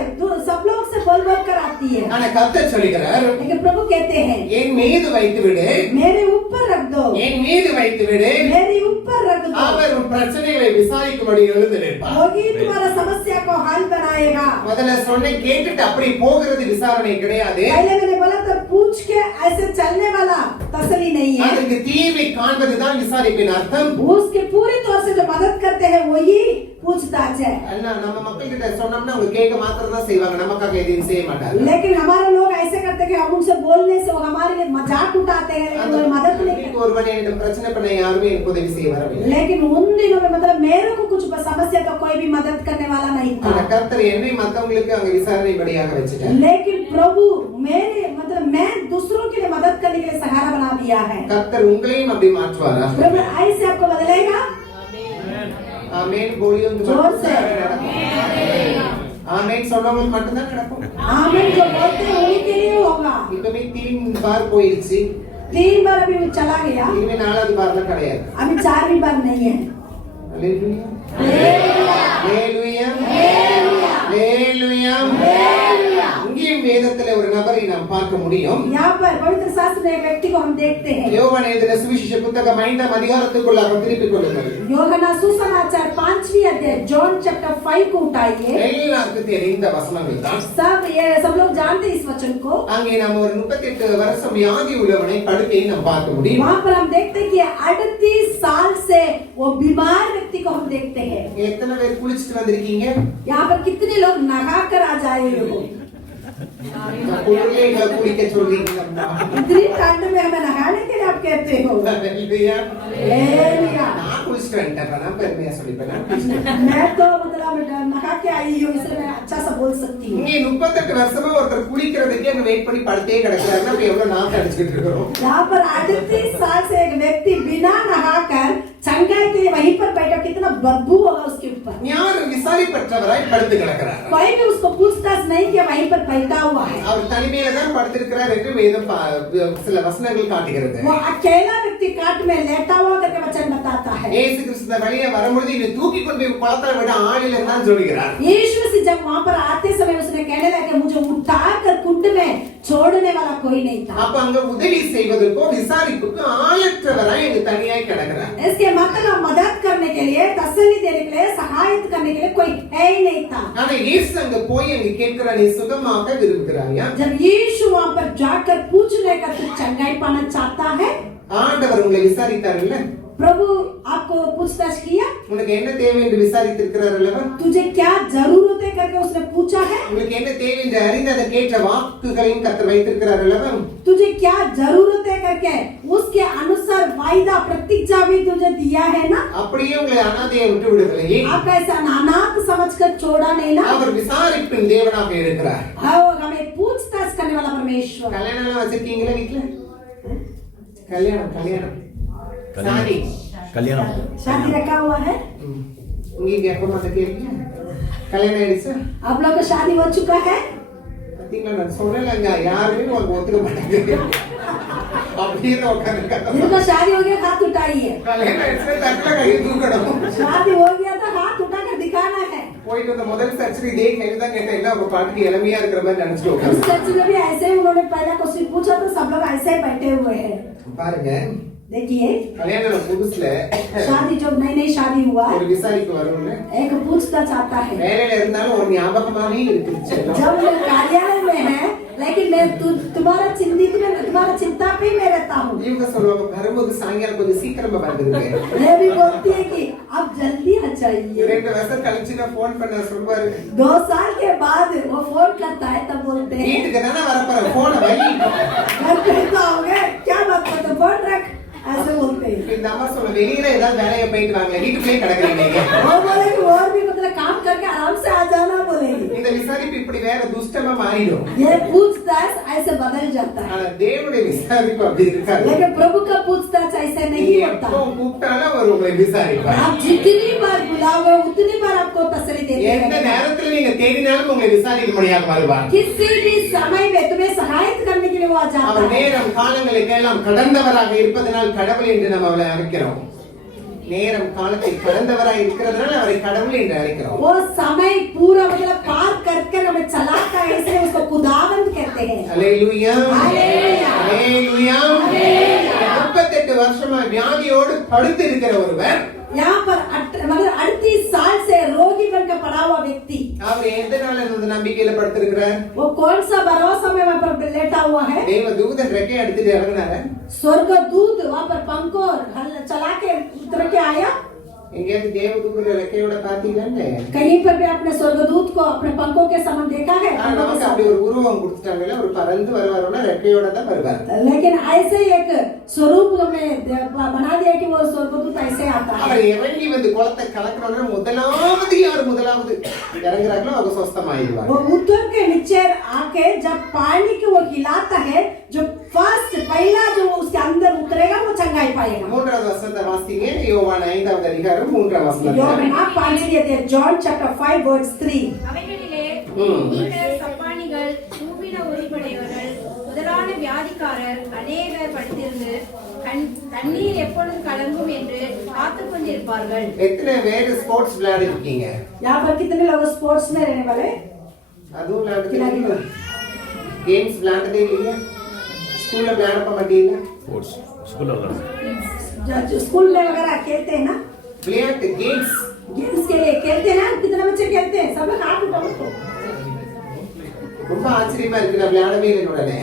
सब लोग से बोल कर आती है। ஆனா கர்த்தர் சொல்கிறார், लेकिन प्रभु कहते हैं என் மீது வைத்து விடு, मेरे ऊपर रख दो, என் மீது வைத்து விடு. मेरे ऊपर रख दो। அவர் உன் பிரச்சனைகளை விசாரிக்கும்படி எழுந்து நிற்பார். वही तुम्हारा समस्या को हल बनाएगा। முதல்ல சொன்ன கேட்டுட்டு அப்படி போகிறது விசாரணை கிடையாது. पहले मैंने बोला तो पूछ के ऐसे चलने वाला तसल्ली नहीं है। அதுக்கு தீர்வை காண்பதுதான் விசாரிப்பின் அர்த்தம். उसके पूरी तौर से जो मदद करते हैं वही पूछताछ है। அல்ல நம்ம மக்கள் கிட்ட சொன்னோம்னா அவங்க கேட்க மாத்திரம் தான் செய்வாங்க, நமக்காக எதையும் செய்ய மாட்டாங்க. लेकिन हमारे लोग ऐसे करते कि हम उनसे बोलने से वो हमारे लिए मजाक उठाते हैं, लेकिन वो मदद नहीं करते। ஒருவன் என்னிடம் பிரச்சனை பண்ண யாருமே எனக்கு உதவி செய்ய வரவில்லை. लेकिन उन दिनों में मतलब मेरे को कुछ समस्या तो कोई भी मदद करने वाला नहीं था। அந்த கர்த்தர் என்னை மத்தவங்களுக்கு அங்க விசாரணைபடியாக வச்சிட்டார். लेकिन प्रभु मेरे मतलब मैं दूसरों के लिए मदद करने के लिए सहारा बना दिया है। கர்த்தர் உங்களையும் அப்படி மாற்றுவாரா? प्रभु ऐसे आपको बदलेगा। ஆமென். बोलियो जोर से ஆமென் சொன்னவங்களுக்கு மட்டும் தான் நடக்கும். आमीन जो बोलते हैं उन्हीं के लिए होगा। இப்பவே 3 बार போயிடுச்சு, 3 बार अभी चला गया, இனிமே 4வது बारல கிடையாது. अभी 4वीं बार नहीं है। Hallelujah hallelujah hallelujah hallelujah. இங்கேயும் வேதத்திலே ஒரு நபரை நாம் பார்க்க முடியும். यहाँ पर पवित्र शास्त्र में एक व्यक्ति को हम देखते हैं। யோவான் எழுதின சுவிசேஷ புத்தகம் 5ஆம் அதிகாரத்துக்குள்ளாக திருப்பிக் கொள்ளுங்கள். யோவான் सुसमाचार 5वीं अध्याय जॉन चैप्टर 5 को उठाइए। எல்லாருக்கும் தெரிந்த வசனங்கள் தான். सब लोग जानते हैं इस वचन को। அங்கே நாம் ஒரு 38 வருஷம் வியாதி உள்ளவனை படுக்கையை நாம் பார்க்க முடியும். वहाँ पर हम देखते हैं कि 38 साल से वो बीमार व्यक्ति को हम देखते हैं। எத்தனை பேர் குளிச்சிட்டு வந்திருக்கீங்க? यहाँ पर कितने लोग नहा कर आ जाए हो? குளிர்ல குளிக்க சொல்றீங்க. इतनी ठंड में हमें नहाने के लिए आप कहते हो? Hallelujah hallelujah. நான் குளிச்சிட்டு வந்துட்டேன், நான் பெருமையா சொல்லிப்பேன். मैं तो मतलब नहा के आई हूँ, इसलिए मैं अच्छा सा बोल सकती हूँ। இங்கே 38 வருஷமா ஒருத்தர் குளிக்கிறதுக்கே அங்க வெயிட் பண்ணி படுத்தே கிடக்குறாருன்னா அப்ப எவ்வளவு நாக்கு அடிச்சுக்கிட்டு இருக்கிறோம். यहाँ पर 38 साल से एक व्यक्ति बिना नहाकर चंगाई के लिए वहीं पर बैठा, कितना बदबू होगा उसके ऊपर। யாரும் விசாரிப்பற்றவராய் படுத்து கிடக்கிறார். कोई भी उसको पूछताछ नहीं किया, वहीं पर बैठा हुआ है। அவர் தனிமையில தான் படுத்திருக்கிறார் என்று வேதம் சில வசனங்கள் காட்டுகிறது. वो अकेला व्यक्ति काट में लेटा हुआ करके वचन बताता है। இயேசு கிறிஸ்து வழியா வரும்பொழுது இவனை தூக்கி கொண்டு போய் குளத்துல விட ஆள் இல்லைன்னு சொல்லுகிறார். यीशु से जब वहाँ पर आते समय उसने कहने लगा मुझे उठाकर कुंड में छोड़ने वाला कोई नहीं था। அப்ப அங்க உதவி செய்வதற்கோ விசாரிப்புக்கு ஆளற்றவராய் அங்க தனியாய் கிடக்கிறார். इसके मतलब मदद करने के लिए, तसल्ली देने के लिए, सहायता करने के लिए कोई है ही नहीं था। ஆனா இயேசு அங்க போய் அங்க கேட்கிறார், நீ சுகமாக விரும்புகிறாயா? जब यीशु वहाँ पर जाकर पूछने का तू चंगाई पाना चाहता है? ஆண்டவர் உங்களை விசாரித்தார்ல, प्रभु आपको पूछताछ किया? உனக்கு என்ன தேவை என்று விசாரித்திருக்கிறார் அல்லவா? तुझे क्या जरूरत है करके उसने पूछा है? உங்களுக்கு என்ன தேவை என்று அறிந்து அதை கேட்ட வாக்குகளையும் கர்த்தர் வைத்திருக்கிறார் அல்லவா? तुझे क्या जरूरत है करके उसके अनुसार वायदा प्रतिज्ञा भी तुझे दिया है ना? அப்படியே உங்களை அனாதையை விட்டு விடவில்லையே. आप ऐसा अनाथ समझकर छोड़ा नहीं ना? அவர் விசாரிப்பின் தேவனாக இருக்கிறார். और हमें पूछताछ करने वाला परमेश्वर। கல்யாணம் எல்லாம் வச்சிருக்கீங்களா வீட்டுல? கல்யாணம் சாரி கல்யாணம் शादी रखा हुआ है? உங்களுக்கு எப்ப மாத்த கேள்வி? கல்யாணம் ஆயிடுச்சு? आप लोग का शादी हो चुका है? பாத்தீங்களா, நான் சொல்லலங்க, யாருமே உங்களுக்கு ஒத்துக்க மாட்டாங்க. அப்படியே உட்காந்துருக்காங்க. जिनका शादी हो गया हाथ उठाइए। கல்யாணம் ஆயிடுச்சு தட்டில கையை தூக்கணும். शादी हो गया तो हाथ उठाकर दिखाना है। போயிட்டு வந்த முதல் சர்ச்சரி இதே கேள்விதான் கேட்டேன். எல்லாம் உங்க பாட்டுக்கு இளமையா இருக்கிற மாதிரி நினைச்சிட்டு उस உட்காந்து चर्च में भी ऐसे ही उन्होंने पहला क्वेश्चन पूछा तो सब लोग ऐसे ही बैठे हुए हैं। பாருங்க. देखिए கல்யாணம் புதுசுல शादी जब नई नई शादी हुआ ஒரு விசாரிப்பு வரும்ல, एक पूछताछ आता है। வேலையில இருந்தாலும் ஒரு ஞாபகமாவே இருக்குது. जब मैं कार्यालय में है लेकिन मैं तुम्हारा चिंता पे मैं रहता हूँ। இவங்க சொல்லுவாங்க, வரும்போது சாயங்காலம் கொஞ்சம் சீக்கிரமா வந்துருங்க. ये भी बोलती है कि अब जल्दी आ जाइए। 2 வருஷம் கழிச்சு நான் போன் பண்ண சொல்லுவாரு, 2 साल के बाद वो फोन करता है तब बोलते हैं வீட்டுக்கு தானே வரப்போற, போன வை. घर पे तो होंगे क्या बात करते फोन रख, ऐसे बोलते हैं। இந்த அம்மா சொல்ல, வெளியில ஏதாவது வேலையை போயிட்டு வாங்க, வீட்டுக்குள்ளே கிடக்குறீங்க. वो बोले कि और भी मतलब काम करके आराम से आ जाना बोलेगी। இந்த விசாரிப்பு இப்படி வேற துஷ்டமா மாறிடும். ये पूछताछ ऐसे बदल जाता है, ஆனா தேவனுடைய விசாரிப்பு அப்படி இருக்காது. लेकिन प्रभु का पूछताछ ऐसे नहीं நீங்க होता। எப்போ கூப்பிட்டாலும் அவர் உங்களை விசாரிப்பார். आप जितनी बार बुलाओगे उतनी बार आपको तसल्ली देते எந்த रहेगा। நேரத்துல நீங்க தேடினாலும் உங்களை விசாரிக்க முடியாது வருவார். किसी भी समय में तुम्हें सहायता करने के लिए वो आ जाता அவர் है। நேரம் காலங்களுக்கெல்லாம் கடந்தவராக இருப்பதனால் கடவுள் என்று நாம் அவரை அழைக்கிறோம். நேரம் காலத்தை கடந்தவராக இருக்கிறதுனால அவரை கடவுள் என்று அழைக்கிறோம். वो समय पूरा मतलब पार करके हमें चलाता है, इसलिए उसको खुदावंद कहते हैं। அல்லேலூயா அல்லேலூயா அல்லேலூயா. 38 வருஷமா வியாதியோடு படுத்து இருக்கிற ஒருவர், यहाँ पर मतलब 38 साल से रोगी बनकर पड़ा हुआ व्यक्ति, அவர் எந்த நாள் அந்த நம்பிக்கையில படுத்திருக்கிறார்? वो कौन सा भरोसा में वहाँ पर लेटा हुआ है? தேவ தூதன் ரெக்கை எடுத்துட்டு இறங்கினாரு. स्वर्गदूत वहाँ पर पंखों चला के उतर के आया। எங்கேயாவது தேவதூதர் ரெக்கையோட பாத்தீங்கன்னு कहीं पर भी आपने स्वर्गदूत को अपने पंखों के समान देखा है? நமக்கு அப்படி ஒரு உருவம் கொடுத்துட்டாங்கல்ல, ஒரு பறந்து வருவாரோன்னா ரெக்கையோட தான் வருவார். लेकिन ऐसे एक स्वरूप में बना दिया कि वो स्वर्गदूत ऐसे आता है. அவர் இறங்கி வந்து குளத்தை கலக்கணும்னா முதலாவது யார் முதலாவது இறங்குறாங்களோ அவங்க சொஸ்தமாயிடுவாங்க. वो उतर के नीचे आके जब पानी को वो हिलाता है, जो फर्स्ट पहला जो उसके अंदर उतरेगा वो चंगाई पाएगा. மூன்றாவது வசனத்தை வாசிங்க. யோவான் 5வது அதிகாரம் 3வது வசனம். யோவான் 5 John chapter 5 verse 3. அவைகளிலே நீங்கள் சப்பானிகள், ஊபின உரிமையுடையவர்கள், முதலான வியாதிக்காரர் அநேகர் படுத்திருந்து தண்ணீர் எப்பொழுது கலங்கும் என்று காத்துக் கொண்டிருப்பார்கள். எத்தனை பேர் ஸ்போர்ட்ஸ் விளையாடி இருக்கீங்க? यहाँ पर कितने लोग स्पोर्ट्स में रहने वाले? அதுவும் விளையாடுறீங்க. கேம்ஸ் விளையாடுறதே இல்லையா? ஸ்கூல்ல விளையாட மாட்டீங்களா? ஸ்போர்ட்ஸ் ஸ்கூல்ல स्कूल में वगैरह खेलते हैं ना, விளையாட்டு கேம்ஸ் गेम्स के लिए खेलते हैं ना. कितने बच्चे खेलते हैं? सब लोग हाथ उठाओ. ரொம்ப ஆச்சரியமா இருக்கு. நான் விளையாடவே இல்லை உடனே.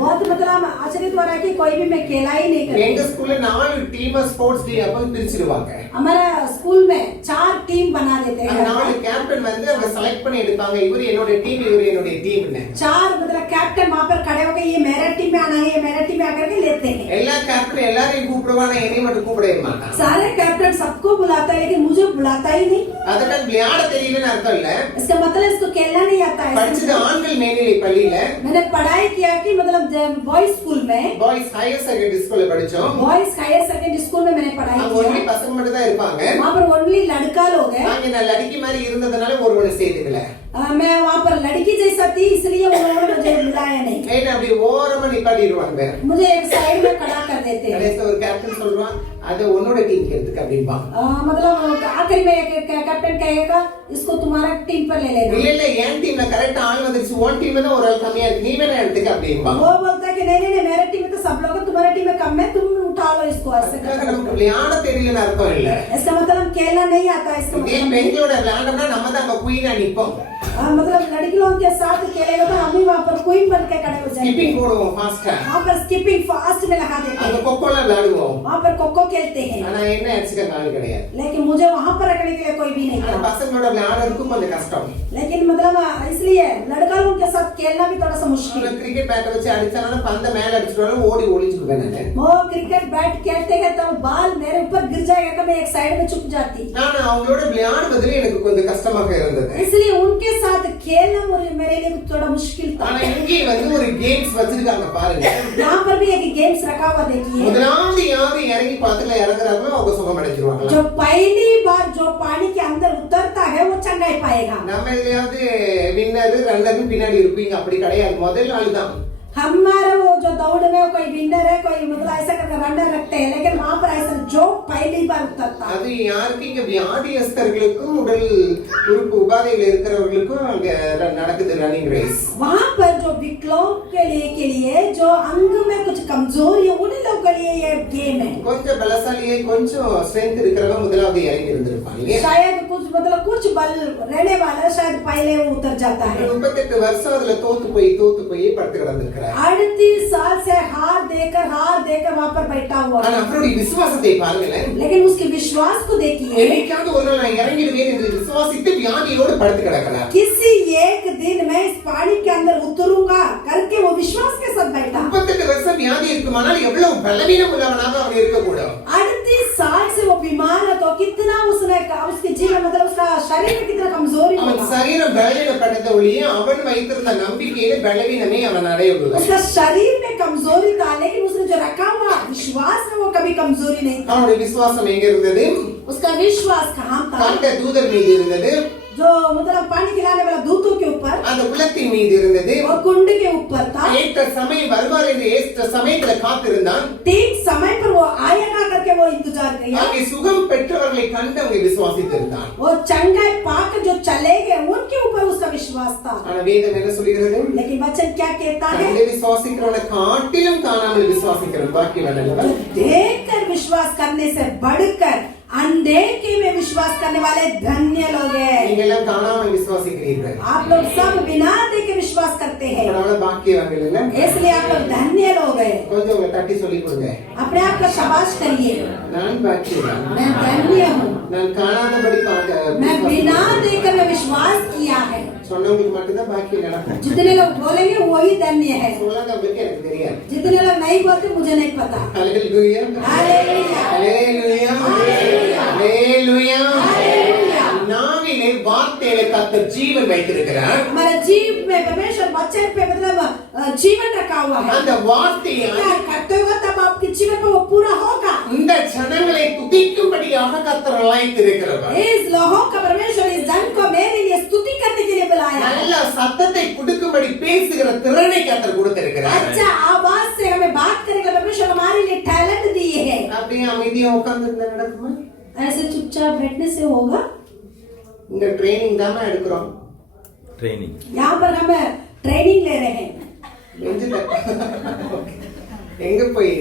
बहुत मतलब आश्चर्य हो रहा है कि कोई भी मैं खेला ही नहीं எங்க करती. ஸ்கூல்ல 4 டீம் ஸ்போர்ட்ஸ் டே அப்ப பிரிச்சிடுவாங்க. हमारा स्कूल में 4 टीम बना देते அந்த हैं. 4 கேப்டன் வந்து அவங்க செலக்ட் பண்ணி எடுப்பாங்க. இவரு என்னோட டீம், இவரு என்னோட டீம்னு. 4 मतलब कैप्टन वहां पर खड़े होकर ये मेरा टीम में आना है, ये मेरा टीम में आकर के लेते हैं. எல்லா கேப்டன் எல்லாரையும் கூப்பிடுவாங்க, என்னையும் மட்டும் கூப்பிடவே மாட்டாங்க. सारे कैप्टन सबको बुलाता है लेकिन मुझे बुलाता ही नहीं. அதனால விளையாட தெரியலன்னு அர்த்தம் இல்ல. इसका मतलब इसको खेलना नहीं आता है. படிச்சது ஆண்கள் மேல்நிலை பள்ளியில. मैंने पढ़ाई किया कि मतलब बॉयज स्कूल में, பாய்ஸ் ஹையர் செகண்டரி ஸ்கூல்ல படிச்சோம். बॉयज हायर सेकेंडरी स्कूल में मैंने पढ़ाई அங்க ஒன்லி किया. பசங்க மட்டும் தான் இருப்பாங்க. वहाँ पर ओनली लड़का लोग हैं. நாங்க நான் லड़की மாதிரி இருந்ததனால ஒருவனை சேர்த்துக்கல. मैं वहाँ पर लड़की जैसा थी इसलिए उन्होंने मुझे बुलाया नहीं. ஏன்னா அப்படி ஓரமா நிப்பாட்டிடுவாங்க. मुझे एक साइड में खड़ा कर देते हैं. கடைசில ஒரு கேப்டன் சொல்றான், அது உன்னோட டீம் எடுத்துக்க அப்படிம்பா. मतलब आखिर में एक कैप्टन कहेगा इसको तुम्हारा टीम पर ले लेना. இல்ல இல்ல என் டீம்ல கரெக்ட்டா ஆள் வந்துருச்சு, உன் டீம்ல தான் ஒரு ஆள் கம்மியா இருக்கு, நீ வேணா எடுத்துக்க அப்படிம்பா. वो बोलता है कि नहीं नहीं मेरे टीम में तो सब लोग हैं, तुम्हारे टीम में कम है, तुम उठा लो इसको. ऐसे நமக்கு விளையாட தெரியலன்னு அர்த்தம் இல்ல. इसका मतलब खेलना नहीं आता. इसका இதே मतलब பெண்களோட விளையாண்டோம்னா நம்ம தான் அங்க குயினா நிப்போம். मतलब लड़कियों के साथ खेलेगा तो हम ही वहाँ पर क्वीन बन के खड़े हो जाएंगे. ஸ்கிப்பிங் போடுவோம் ஃபாஸ்டா. वहाँ पर स्किपिंग फास्ट में लगा देते அங்க हैं. கொக்கோல விளையாடுவோம். वहाँ पर कोको खेलते हैं. ஆனா என்ன அடிச்சுக்க ஆள் கிடையாது. लेकिन मुझे वहाँ पर रखने के लिए कोई भी नहीं அந்த था. பசங்களோட விளையாடுறதுக்கு கொஞ்சம் கஷ்டம். लेकिन मतलब इसलिए लड़का लोगों के साथ खेलना भी थोड़ा सा मुश्किल. கிரிக்கெட் பேட்டை வச்சு அடிச்சாலும் பந்த மேல அடிச்சுட்டாலும் ஓடி ஒளிஞ்சுக்குவேன் நான். वो क्रिकेट बैट खेलते हैं तब बाल मेरे ऊपर गिर जाएगा कि मैं एक साइड में छुप जाती. நான் அவங்களோட விளையாடுவதிலே எனக்கு கொஞ்சம் கஷ்டமாக இருந்தது. इसलिए उनके साथ खेलना मेरे लिए थोड़ा मुश्किल था. ஆனா இங்கே வந்து ஒரு கேம்ஸ் வச்சிருக்காங்க பாருங்க. यहाँ पर भी एक गेम्स रखा हुआ देखिए. முதலாவது யாரு இறங்கி பாத்துல இறங்குறாங்களோ அவங்க சுகம் அடைஞ்சிருவாங்க. जो पहली बार जो पानी के अंदर उतरता है वो चंगाई पाएगा. நம்ம எதையாவது வின்னர் ரன்னர் பின்னாடி இருப்பீங்க, அப்படி கிடையாது. முதல் ஆள் தான். हमारा वो जो दौड़ में कोई विनर है, कोई मतलब ऐसा करके रनर रखते हैं, लेकिन वहाँ पर ऐसा जो पहली बार उतरता है. அது யாருக்கு இங்க வியாதியஸ்தர்களுக்கும் உடல் உறுப்பு உபாதைகள் இருக்கிறவர்களுக்கும் அங்க நடக்குது ரன்னிங் ரேஸ். वहाँ पर जो विकलांग के लिए जो अंग में कुछ कमजोरी है उन लोगों के लिए ये गेम है. கொஞ்சம் பலசாலியே கொஞ்சம் ஸ்ட்ரென்த் இருக்கிறவங்க முதலாவது இறங்கி இருந்திருப்பாங்க. शायद कुछ मतलब कुछ बल रहने वाला शायद पहले वो उतर जाता है. 38 வருஷம் அதுல தோத்து போய் படுத்து கிடந்திருக்கிறார். 38 साल से हार देकर वहाँ पर बैठा हुआ ஆனா है. அவருடைய விசுவாசத்தை பாருங்களேன். लेकिन उसके विश्वास को देखिए. என்னைக்காவது ஒரு நாள் நான் இறங்கிடுவேன் என்று விசுவாசித்து வியாதியோடு படுத்து கிடக்கிறார். किसी एक दिन मैं इस पानी के अंदर उतरूंगा करके वो विश्वास के साथ बैठा. 38 வருஷம் வியாதி இருக்குமானால் எவ்வளவு பலவீனம் உள்ளவனாக அவன் இருக்கக்கூடும். 38 साल से वो बीमार है तो कितना उसके जीवन मतलब उसका शरीर में कितना कमजोरी அவன் होगा. சரீரம் பலவீனப்பட்டதை ஒழிய அவன் வைத்திருந்த நம்பிக்கையில பலவீனமே அவன் அடையவில்லை. उसका शरीर में कमजोरी था लेकिन उसने जो रखा हुआ विश्वास में वो कभी कमजोरी नहीं था. அவனுடைய விசுவாசம் எங்க இருந்தது? उसका विश्वास कहाँ था? கண்ட தூதர் மீது இருந்தது. जो मतलब पानी खिलाने वाला दूतों के ऊपर, அந்த குளத்தின் மீது இருந்தது. वो कुंड के ऊपर था. ஏற்ற சமயம் வருவார் என்று ஏற்ற சமயத்துல காத்திருந்தான். ठीक समय पर वो आएगा करके वो इंतजार किया. அங்கே சுகம் பெற்றவர்களை கண்டு அவங்க விசுவாசித்திருந்தான். वो चंगाई पाकर जो चले गए उनके ऊपर उसका विश्वास था. ஆனா வேதம் என்ன சொல்கிறது? लेकिन वचन क्या कहता है? கண்டு விசுவாசிக்கிறவனை காட்டிலும் காணாமல் விசுவாசிக்கிறவன் பாக்கியவான் அல்லவா? देखकर विश्वास करने से बढ़कर अनदेखे में विश्वास करने वाले धन्य लोग हैं। நீங்க எல்லாம் காணாம விசுவாசிக்கிறீர்கள். आप लोग सब बिना देखे विश्वास करते हैं, அதனால பாக்கியவான்கள் இல்ல. इसलिए आप लोग धन्य लोग हैं। கொஞ்சம் உங்க தட்டி சொல்லி கொடுங்க. अपने आप का शाबाश करिए, நான் பாக்கியவான். मैं धन्य हूँ, நான் காணாதபடி பார்க்க मैं बिना देखकर मैं विश्वास किया है। சொன்னவங்களுக்கு மட்டும்தான் பாக்கியம் நடக்கும். जितने लोग बोलेंगे वही धन्य है, சொல்லவங்களுக்கு எனக்கு தெரியாது. जितने लोग नहीं बोलते मुझे नहीं पता। ஹalleluya. हालेलुया, ஹalleluya. ஹalleluya. हालेलुया। நாவிலே வார்த்தையில கர்த்தர் ஜீவன் வைத்திருக்கிறார். हमारे जीव में परमेश्वर वचन पे मतलब जीवन रखा हुआ है। அந்த வார்த்தையை क्या करते होगा तब आपके जीवन में वो पूरा होगा। இந்த ஜனங்களை துதிக்கும்படியாக கர்த்தர் அழைத்திருக்கிறார். इस लोगों का परमेश्वर इस जन को मेरे लिए स्तुति करने के लिए बुलाया है। நல்ல சத்தத்தை கொடுக்கும்படி பேசுகிற திறனை கர்த்தர் கொடுத்திருக்கிறார். अच्छा आवाज से हमें बात करने का परमेश्वर हमारे लिए टैलेंट दिए है। அப்படியே அமைதியா உட்கார்ந்து இருந்தா நடக்குமா? ऐसे चुपचाप बैठने से होगा? இந்த ட்ரைனிங் தான் எடுக்கிறோம். ट्रेनिंग यहाँ पर हम ट्रेनिंग ले रहे हैं। எங்க போய்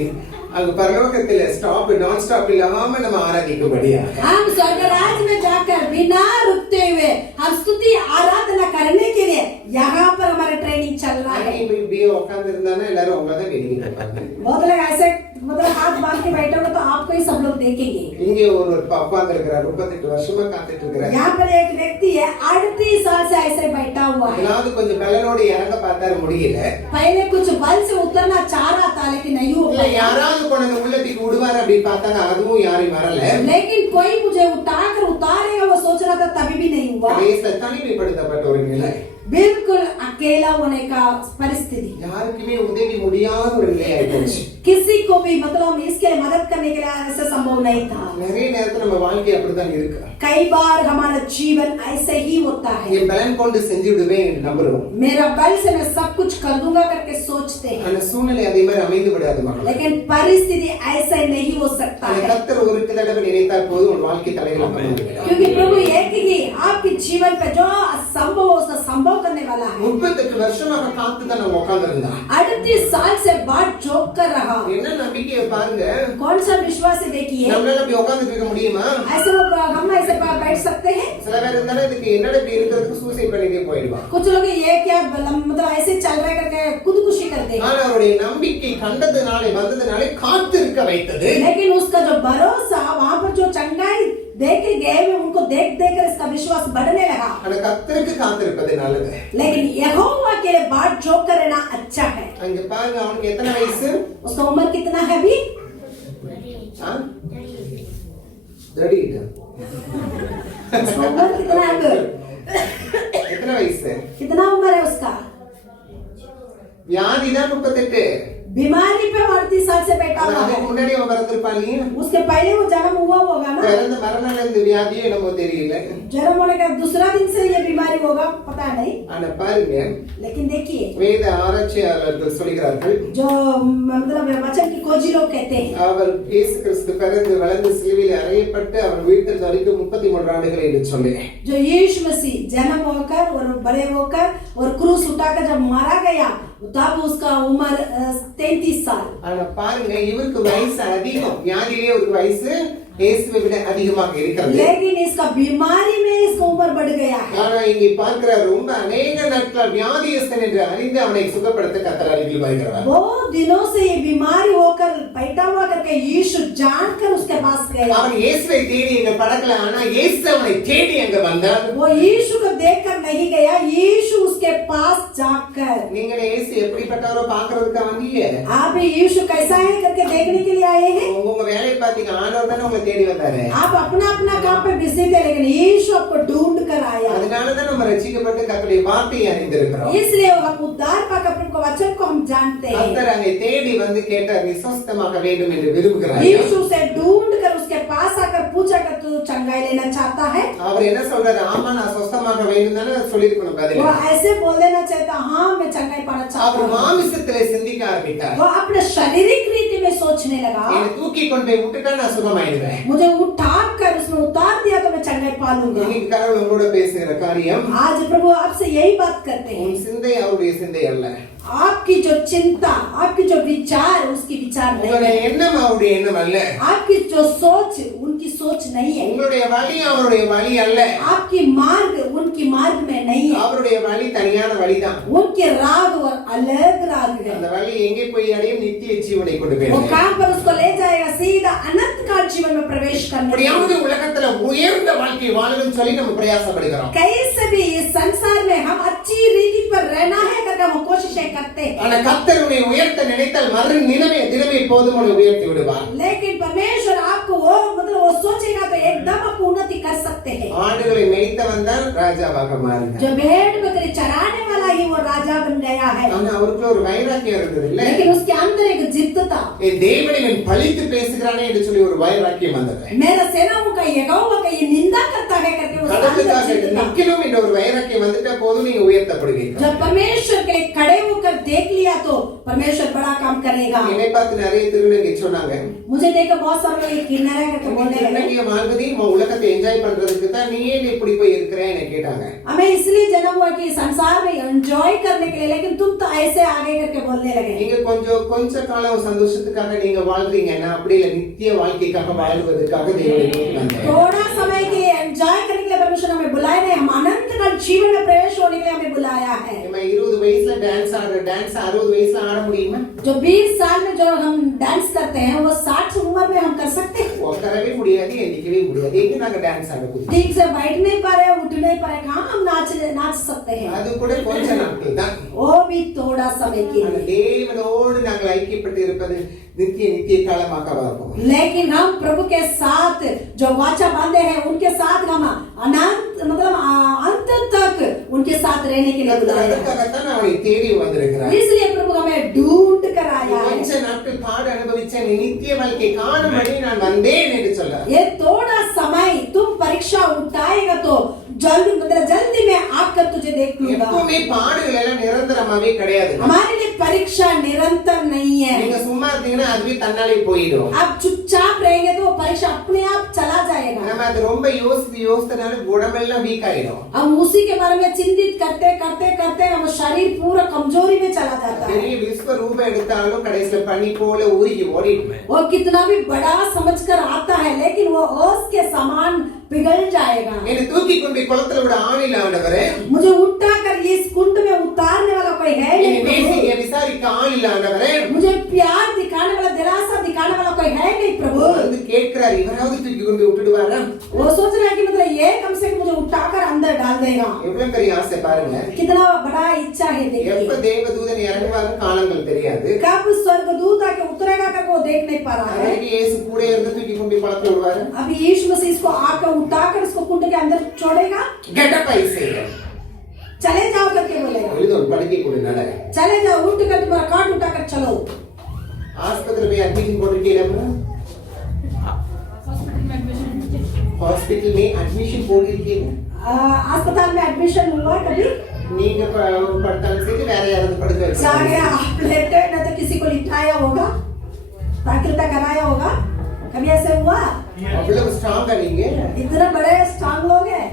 அங்க பரலோகத்துல ஸ்டாப் நான் ஸ்டாப் இல்லாம நம்ம ஆராதிக்கும்படியா हम स्वर्ग राज्य में जाकर बिना रुकते हुए हम स्तुति आराधना करने के लिए यहाँ पर हमारा ट्रेनिंग चल रहा है। இப்படியே உட்கார்ந்து இருந்தானா எல்லாரும் உங்களை தான் கேட்கிறாங்க. बहुत लोग ऐसे मतलब हाथ बांध के बैठे होंगे तो आपको ही सब लोग देखेंगे। இங்கே ஒரு உட்கார்ந்து இருக்கிறார் 38 வருஷமா காத்துட்டு இருக்கிறார். यहाँ पर एक व्यक्ति है 38 साल से ऐसे बैठा हुआ है। அதாவது கொஞ்சம் பலனோட இறங்க பார்த்தாரு முடியல. पहले कुछ बल से उतरना चाह रहा था लेकिन नहीं हो இல்ல पाया। யாராவது கொண்டு உள்ளத்துக்கு விடுவார் அப்படின்னு பார்த்தாங்க, அதுவும் யாரும் வரல. लेकिन कोई मुझे उठाकर उतारेगा वो सोच रहा था तभी भी नहीं हुआ। கடைசில தனிமைப்படுத்தப்பட்ட ஒரு நிலை, बिल्कुल अकेला होने का परिस्थिति, யாருக்குமே உதவி முடியாத ஒரு நிலை ஆயிடுச்சு. किसी को भी मतलब इसके लिए मदद करने के लिए ऐसा संभव नहीं था। நிறைய நேரத்துல நம்ம வாழ்க்கை அப்படிதான் இருக்கு. कई बार हमारा जीवन ऐसे ही होता है। என் பலன் கொண்டு செஞ்சு விடுவேன் என்று நம்புறோம். मेरा बल से मैं सब कुछ कर दूंगा करके सोचते हैं, அந்த சூழ்நிலை அதே மாதிரி அமைந்து விடாது மக்கள். लेकिन परिस्थिति ऐसा नहीं हो सकता அந்த है। கர்த்தர் ஒரு தடவை நினைத்தால் போதும் உன் வாழ்க்கை தலைகளாக மாறிவிடும். क्योंकि प्रभु एक ही आपके जीवन पे जो असंभव हो उसका संभव करने वाला है। 38 வருஷமாக காத்து தான் நம்ம உட்கார்ந்திருந்தா. 38 साल से बात जोक कर रहा। என்ன நம்பிக்கையை பாருங்க. कौन सा विश्वास है देखिए। நம்மளால அப்படி உட்கார்ந்துட்டு இருக்க முடியுமா? ऐसे लोग हम ऐसे बैठ सकते हैं? சில பேர் இருந்தாலும் இதுக்கு என்னடா இப்படி இருக்கிறதுக்கு சூசைட் பண்ணிட்டே போயிடுவான். कुछ लोग ये क्या मतलब ऐसे चल रहे करके खुदकुशी करते हैं। ஆனா அவருடைய நம்பிக்கை கண்டதுனாலே வந்ததுனாலே காத்திருக்க வைத்தது. लेकिन उसका जो भरोसा वहाँ पर जो चंगाई देखे गए में उनको देख कर इसका विश्वास बढ़ने लगा। ஆனா கர்த்தருக்கு காத்திருப்பது நல்லது. लेकिन यहोवा के लिए बात जोक करना अच्छा है। அங்க பாருங்க அவனுக்கு எத்தனை வயசு? उसका उम्र कितना है अभी? 38. उसका उम्र कितना है अभी? எத்தனை வயசு? कितना उम्र है उसका? வியாதி தான் 38. बीमारी पे 38 साल से बैठा हुआ அதுக்கு है। முன்னாடி அவன் பிறந்திருப்பான் இல்லையா? उसके पहले वो जन्म हुआ होगा ना। பிறந்த மரணம் இந்த வியாதியே என்னமோ தெரியல. जन्म होने का दूसरा दिन से ये बीमारी होगा पता नहीं। ஆனா பாருங்க लेकिन देखिए வேத ஆராய்ச்சியாளர்கள் சொல்கிறார்கள், जो मतलब वचन की खोजी लोग कहते हैं அவர் இயேசு கிறிஸ்து பிறந்து வளர்ந்து சிலுவையில் அறையப்பட்டு அவர் உயிர்த்தெழுந்த வரைக்கும் 33 ஆண்டுகள் என்று சொன்னேன். जो यीशु मसीह जन्म होकर और बड़े होकर और क्रूस उठाकर जब मारा गया तब उसका उम्र 33 साल। ஆனா பாருங்க இவருக்கு வயசு அதிகம், வியாதியிலே ஒரு வயசு இயேசுவை விட அதிகமாக இருக்கிறது. लेकिन इसका बीमारी में इसका उम्र बढ़ गया है। ஆனா இங்க பார்க்கிற ரொம்ப अनेक நாட்கள் வியாதியஸ்தன் என்று அறிந்து அவனை சுகப்படுத்த கர்த்தர் அருகில் வருகிறார். बहुत दिनों से ये बीमारी होकर बैठा हुआ करके यीशु जानकर उसके पास गया। அவன் இயேசுவை தேடி இங்க படக்கல, ஆனா இயேசு அவனை தேடி அங்க வந்தார். वो यीशु को देखकर नहीं गया, यीशु उसके पास जाकर। நீங்க இயேசு எப்படிப்பட்டவரோ பார்க்கிறதுக்கு வந்தீங்க. आप यीशु कैसा है करके देखने के लिए आए हैं। உங்க வேலையை பார்த்தீங்க, ஆண்டவர் தானே உங்களை தேடி வந்தாரு. आप अपना अपना काम पे बिजी थे लेकिन यीशु आपको ढूंढ कर आया। அதனால தான் நம்ம ரட்சிக்கப்பட்டு கர்த்தருடைய வார்த்தையை அறிந்திருக்கிறோம். इसलिए हम उद्धार पाकर अपने को वचन को हम जानते हैं। கர்த்தர் அங்கே தேடி வந்து கேட்டார், நீ சுத்தமாக வேண்டும் என்று விரும்புகிறார். यीशु से ढूंढ कर उसके पास आकर पूछा कर तू चंगाई लेना चाहता है? அவர் என்ன சொல்றாரு? ஆமா நான் சுத்தமாக வேண்டும் தானே சொல்லிருக்கணும் பதில். वो ऐसे बोल देना चाहता हाँ मैं चंगाई पाना चाहता அவர் हूँ। மாமிசத்திலே சிந்திக்க ஆரம்பித்தார். वो अपने शारीरिक रीति में सोचने लगा, என்னை தூக்கி கொண்டு போய் விட்டுட்டா நான் சுகமாயிடுவேன். मुझे उठा कर उसमें उसको उतार दिया तो मैं चंगाई पालूंगा। இன்னைக்கு கடவுள் உங்களோட பேசுகிற காரியம் आज प्रभु आपसे यही बात करते हैं, உன் சிந்தை அவருடைய சிந்தை அல்ல, आपकी जो चिंता, आपकी जो विचार उसकी विचार नहीं உங்களுடைய है, எண்ணம் அவருடைய எண்ணம் அல்ல, आपकी जो सोच उनकी सोच नहीं है, உங்களுடைய வழி அவருடைய வழி அல்ல, आपकी मार्ग उनकी मार्ग में नहीं है, அவருடைய வழி தனியான வழிதான். उनके राग और अलग राग है। அந்த வழி எங்கே போய் அடையும்? நித்திய ஜீவனை கொண்டு वो போய் कहां पर उसको ले जाएगा? सीधा अनंत काल जीवन में प्रवेश करने। அப்படியாவது உலகத்துல உயர்ந்த வாழ்க்கை வாழணும்னு சொல்லி நம்ம பிரயாசப்படுகிறோம். कैसे भी इस संसार में हम अच्छी रीति पर रहना है करके हम कोशिशें करते हैं, ஆனா கர்த்தர் உன்னை உயர்த்த நினைத்தால் மறு தினமே போதும் உன்னை உயர்த்தி விடுவார். लेकिन परमेश्वर आपको वो मतलब वो सोचेगा तो एकदम आपको उन्नति कर सकते हैं। ஆடுகளை மேய்த்தவன் தான் ராஜாவாக மாறினார். जो भेड़ बकरी चराने वाला ही वो राजा बन गया है, ஆனா அவருக்குள்ள ஒரு வைராக்கியம் இருந்தது இல்ல. लेकिन उसके अंदर एक जिद्द था। என் தேவனை இவன் பழித்து பேசுகிறானே என்று சொல்லி ஒரு வைராக்கியம் வந்தது. मेरा सेनाओं का यहोवा का ये निंदा करता है करके उसके अंदर கடவுளுக்காக जिद्द था। நிக்கணும் என்ற ஒரு வைராக்கியம் வந்துட்டா போதும் நீங்க உயர்த்தப்படுவீர்கள். जब परमेश्वर के लिए खड़े होकर देख लिया तो परमेश्वर बड़ा काम करेगा। என்னை பார்த்து நிறைய திருநங்கை சொன்னாங்க, मुझे देखकर बहुत सारे लोग किन्नरे करके बोलने लगे, திருநங்கையை வாழ்வதே உலகத்தை என்ஜாய் பண்றதுக்கு தான், நீ ஏன் இப்படி போய் இருக்கிறேன்னு கேட்டாங்க. हमें इसलिए जन्म हुआ कि संसार में एंजॉय करने के लिए, लेकिन तुम तो ऐसे आगे करके बोलने लगे। நீங்க கொஞ்ச காலம் சந்தோஷத்துக்காக நீங்க வாழ்றீங்கன்னா அப்படி இல்ல, நித்திய வாழ்க்கைக்காக வாழ்வதற்காக தேவனை நோக்கி வந்தார். थोड़ा समय के लिए एंजॉय करने के लिए परमेश्वर हमें बुलाया नहीं, हम अनंत काल जीवन में प्रवेश होने के लिए हमें बुलाया है। நம்ம 20 வயசுல டான்ஸ் ஆடுற டான்ஸ் 60 வயசுல ஆட முடியுமா? जो 20 साल में जो हम डांस करते हैं वो 60 उम्र में हम कर सकते हैं। உட்காரவே முடியாது, எந்திக்கவே முடியாது. எங்க நாங்க டான்ஸ் ஆட முடியும்? ठीक से बैठ नहीं पा रहे, उठ नहीं पा रहे, कहाँ हम नाच सकते हैं? அது கூட கொஞ்ச நாட்கள் தான். वो भी थोड़ा समय के ஆனா लिए, தேவனோடு நாங்கள் ஐக்கியப்பட்டு இருப்பது நித்திய காலமாக இருக்கும். लेकिन हम प्रभु के साथ जो वाचा बांधे हैं उनके साथ हम अनंत मतलब अंत तक उनके साथ रहने के लिए बुलाया है। அதுக்காகத்தான் அவனை தேடி வந்திருக்கிறார். इसलिए प्रभु हमें ढूंढ कर आया है। கொஞ்ச நாட்கள் பாடு அனுபவிச்ச நீ நித்திய வாழ்க்கை காணும்படி நான் வந்தேன் என்று சொல்றார். ये थोड़ा समय तुम परीक्षा उठाएगा तो जल्दी में आकर तुझे देख लूंगा। எப்பவுமே பாடுகள் எல்லாம் நிரந்தரமாவே கிடையாது. हमारे लिए परीक्षा निरंतर नहीं है। நீங்க சும்மா இருந்தீங்கன்னா அதுவே தன்னாலே போயிடும். आप चुपचाप रहेंगे तो वो परीक्षा अपने आप चला जाएगा। நம்ம அது ரொம்ப யோசித்தனால உடம்பெல்லாம் வீக் ஆயிடும். हम उसी के बारे में चिंतित करते हम शरीर पूरा कमजोरी में चला जाता है। பெரிய விஸ்வரூபம் எடுத்தாலும் கடைசில பனி போல உருகி ஓடிடும். वो कितना भी बड़ा समझकर आता है लेकिन वो ओस के समान पिघल जाएगा। என்னை தூக்கி கொண்டு குளத்துல விட ஆணில ஆண்டவரே, मुझे उठाकर इस कुंड में उतारने वाला कोई है என்னை नहीं प्रभु। நேசிக்க விசாரிக்க ஆணில ஆண்டவரே, मुझे प्यार दिखाने वाला दिलासा दिखाने वाला कोई है नहीं प्रभु। வந்து கேட்கிறார், இவராவது தூக்கி கொண்டு விட்டுடுவாரா? वो सोच रहा है कि मतलब ये कम से कम मुझे उठाकर अंदर डाल देगा। எவ்வளவு பெரிய ஆசை பாருங்க. कितना बड़ा इच्छा है எப்ப देखिए। தேவதூதன் இறங்குவாங்க காலங்கள் தெரியாது. कब स्वर्गदूत आके उतरेगा करके वो देख नहीं पा रहा है। அன்னைக்கு இயேசு கூட இருந்து தூக்கி கொண்டு குளத்துல விடுவாரு. अभी यीशु मसीह इसको आकर उठाकर इसको कुंड के अंदर छोड़ेगा। கெட்ட பைசே चले जाओ करके बोलेगा, எழுதோம் படுக்கை கூட நட. चले जाओ उठ कर तुम्हारा काट उठाकर चलो। ஆஸ்பத்திரி போய் அட்மிஷன் போட்டுருக்கீங்களா? हॉस्पिटल में एडमिशन போட்டுருக்கீங்க? अस्पताल में एडमिशन हुआ कभी? நீங்க படுத்தால செய்து வேற யாராவது படுக்க जाके வச்சாங்க? आप लेटे न तो किसी को लिटाया होगा, ताकत कराया होगा, कभी ऐसे हुआ? அவ்வளவு ஸ்ட்ராங்கா நீங்க? इतने बड़े स्ट्रांग लोग हैं।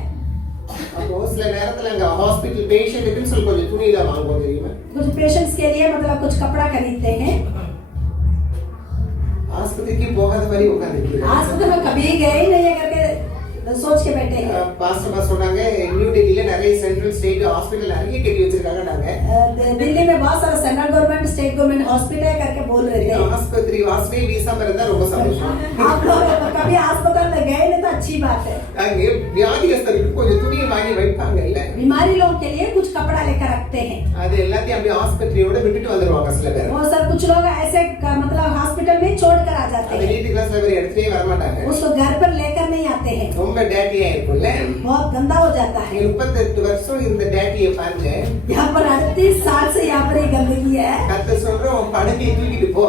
அப்போ சில நேரத்துல அங்க ஹாஸ்பிடல் பேஷண்ட்க்கு சொல்லி கொஞ்சம் துணிலாம் வாங்குவோம் தெரியுமா? कुछ पेशेंट्स के लिए मतलब कुछ कपड़ा खरीदते हैं। ஆஸ்பத்திரிக்கு போகாத மாதிரி உட்கார்ந்துருக்கீங்க. अस्पताल में कभी गए ही नहीं है करके सोच के बैठे हैं। பாஸ்டர் சொன்னாங்க நியூ டெல்லில நிறைய சென்ட்ரல் ஸ்டேட் ஹாஸ்பிடல் நிறைய கட்டி வச்சிருக்காங்க. நாங்க दिल्ली में बहुत सारा central government state government hospital करके बोल रहे थे। ஆஸ்பத்திரி வாசனை வீசா இருந்தா ரொம்ப சந்தோஷம். आप लोग कभी अस्पताल में गए नहीं तो अच्छी बात है। அங்க வியாதியஸ்தருக்கு கொஞ்சம் துணியை வாங்கி வைப்பாங்க இல்ல? बीमारी लोगों के लिए कुछ कपड़ा लेकर रखते हैं। அது எல்லாத்தையும் அப்படியே ஆஸ்பத்திரியோட விட்டுட்டு வந்துருவாங்க சில பேர். वो सर कुछ लोग ऐसे मतलब हॉस्पिटल में छोड़ कर आ जाते அது हैं, வீட்டுக்குள்ள சில பேர் எடுத்துட்டே வர மாட்டாங்க. उसको घर पर लेकर नहीं आते हैं, ரொம்ப டேட்டியா இருக்கும்ல? बहुत गंदा हो जाता है। 38 வருஷம் இந்த டேட்டியை பாருங்க. यहाँ पर 38 साल से यहाँ पर ये गंदगी है, கர்த்தர் சொல்றோம் உன் படுக்கையை தூக்கிட்டு போ.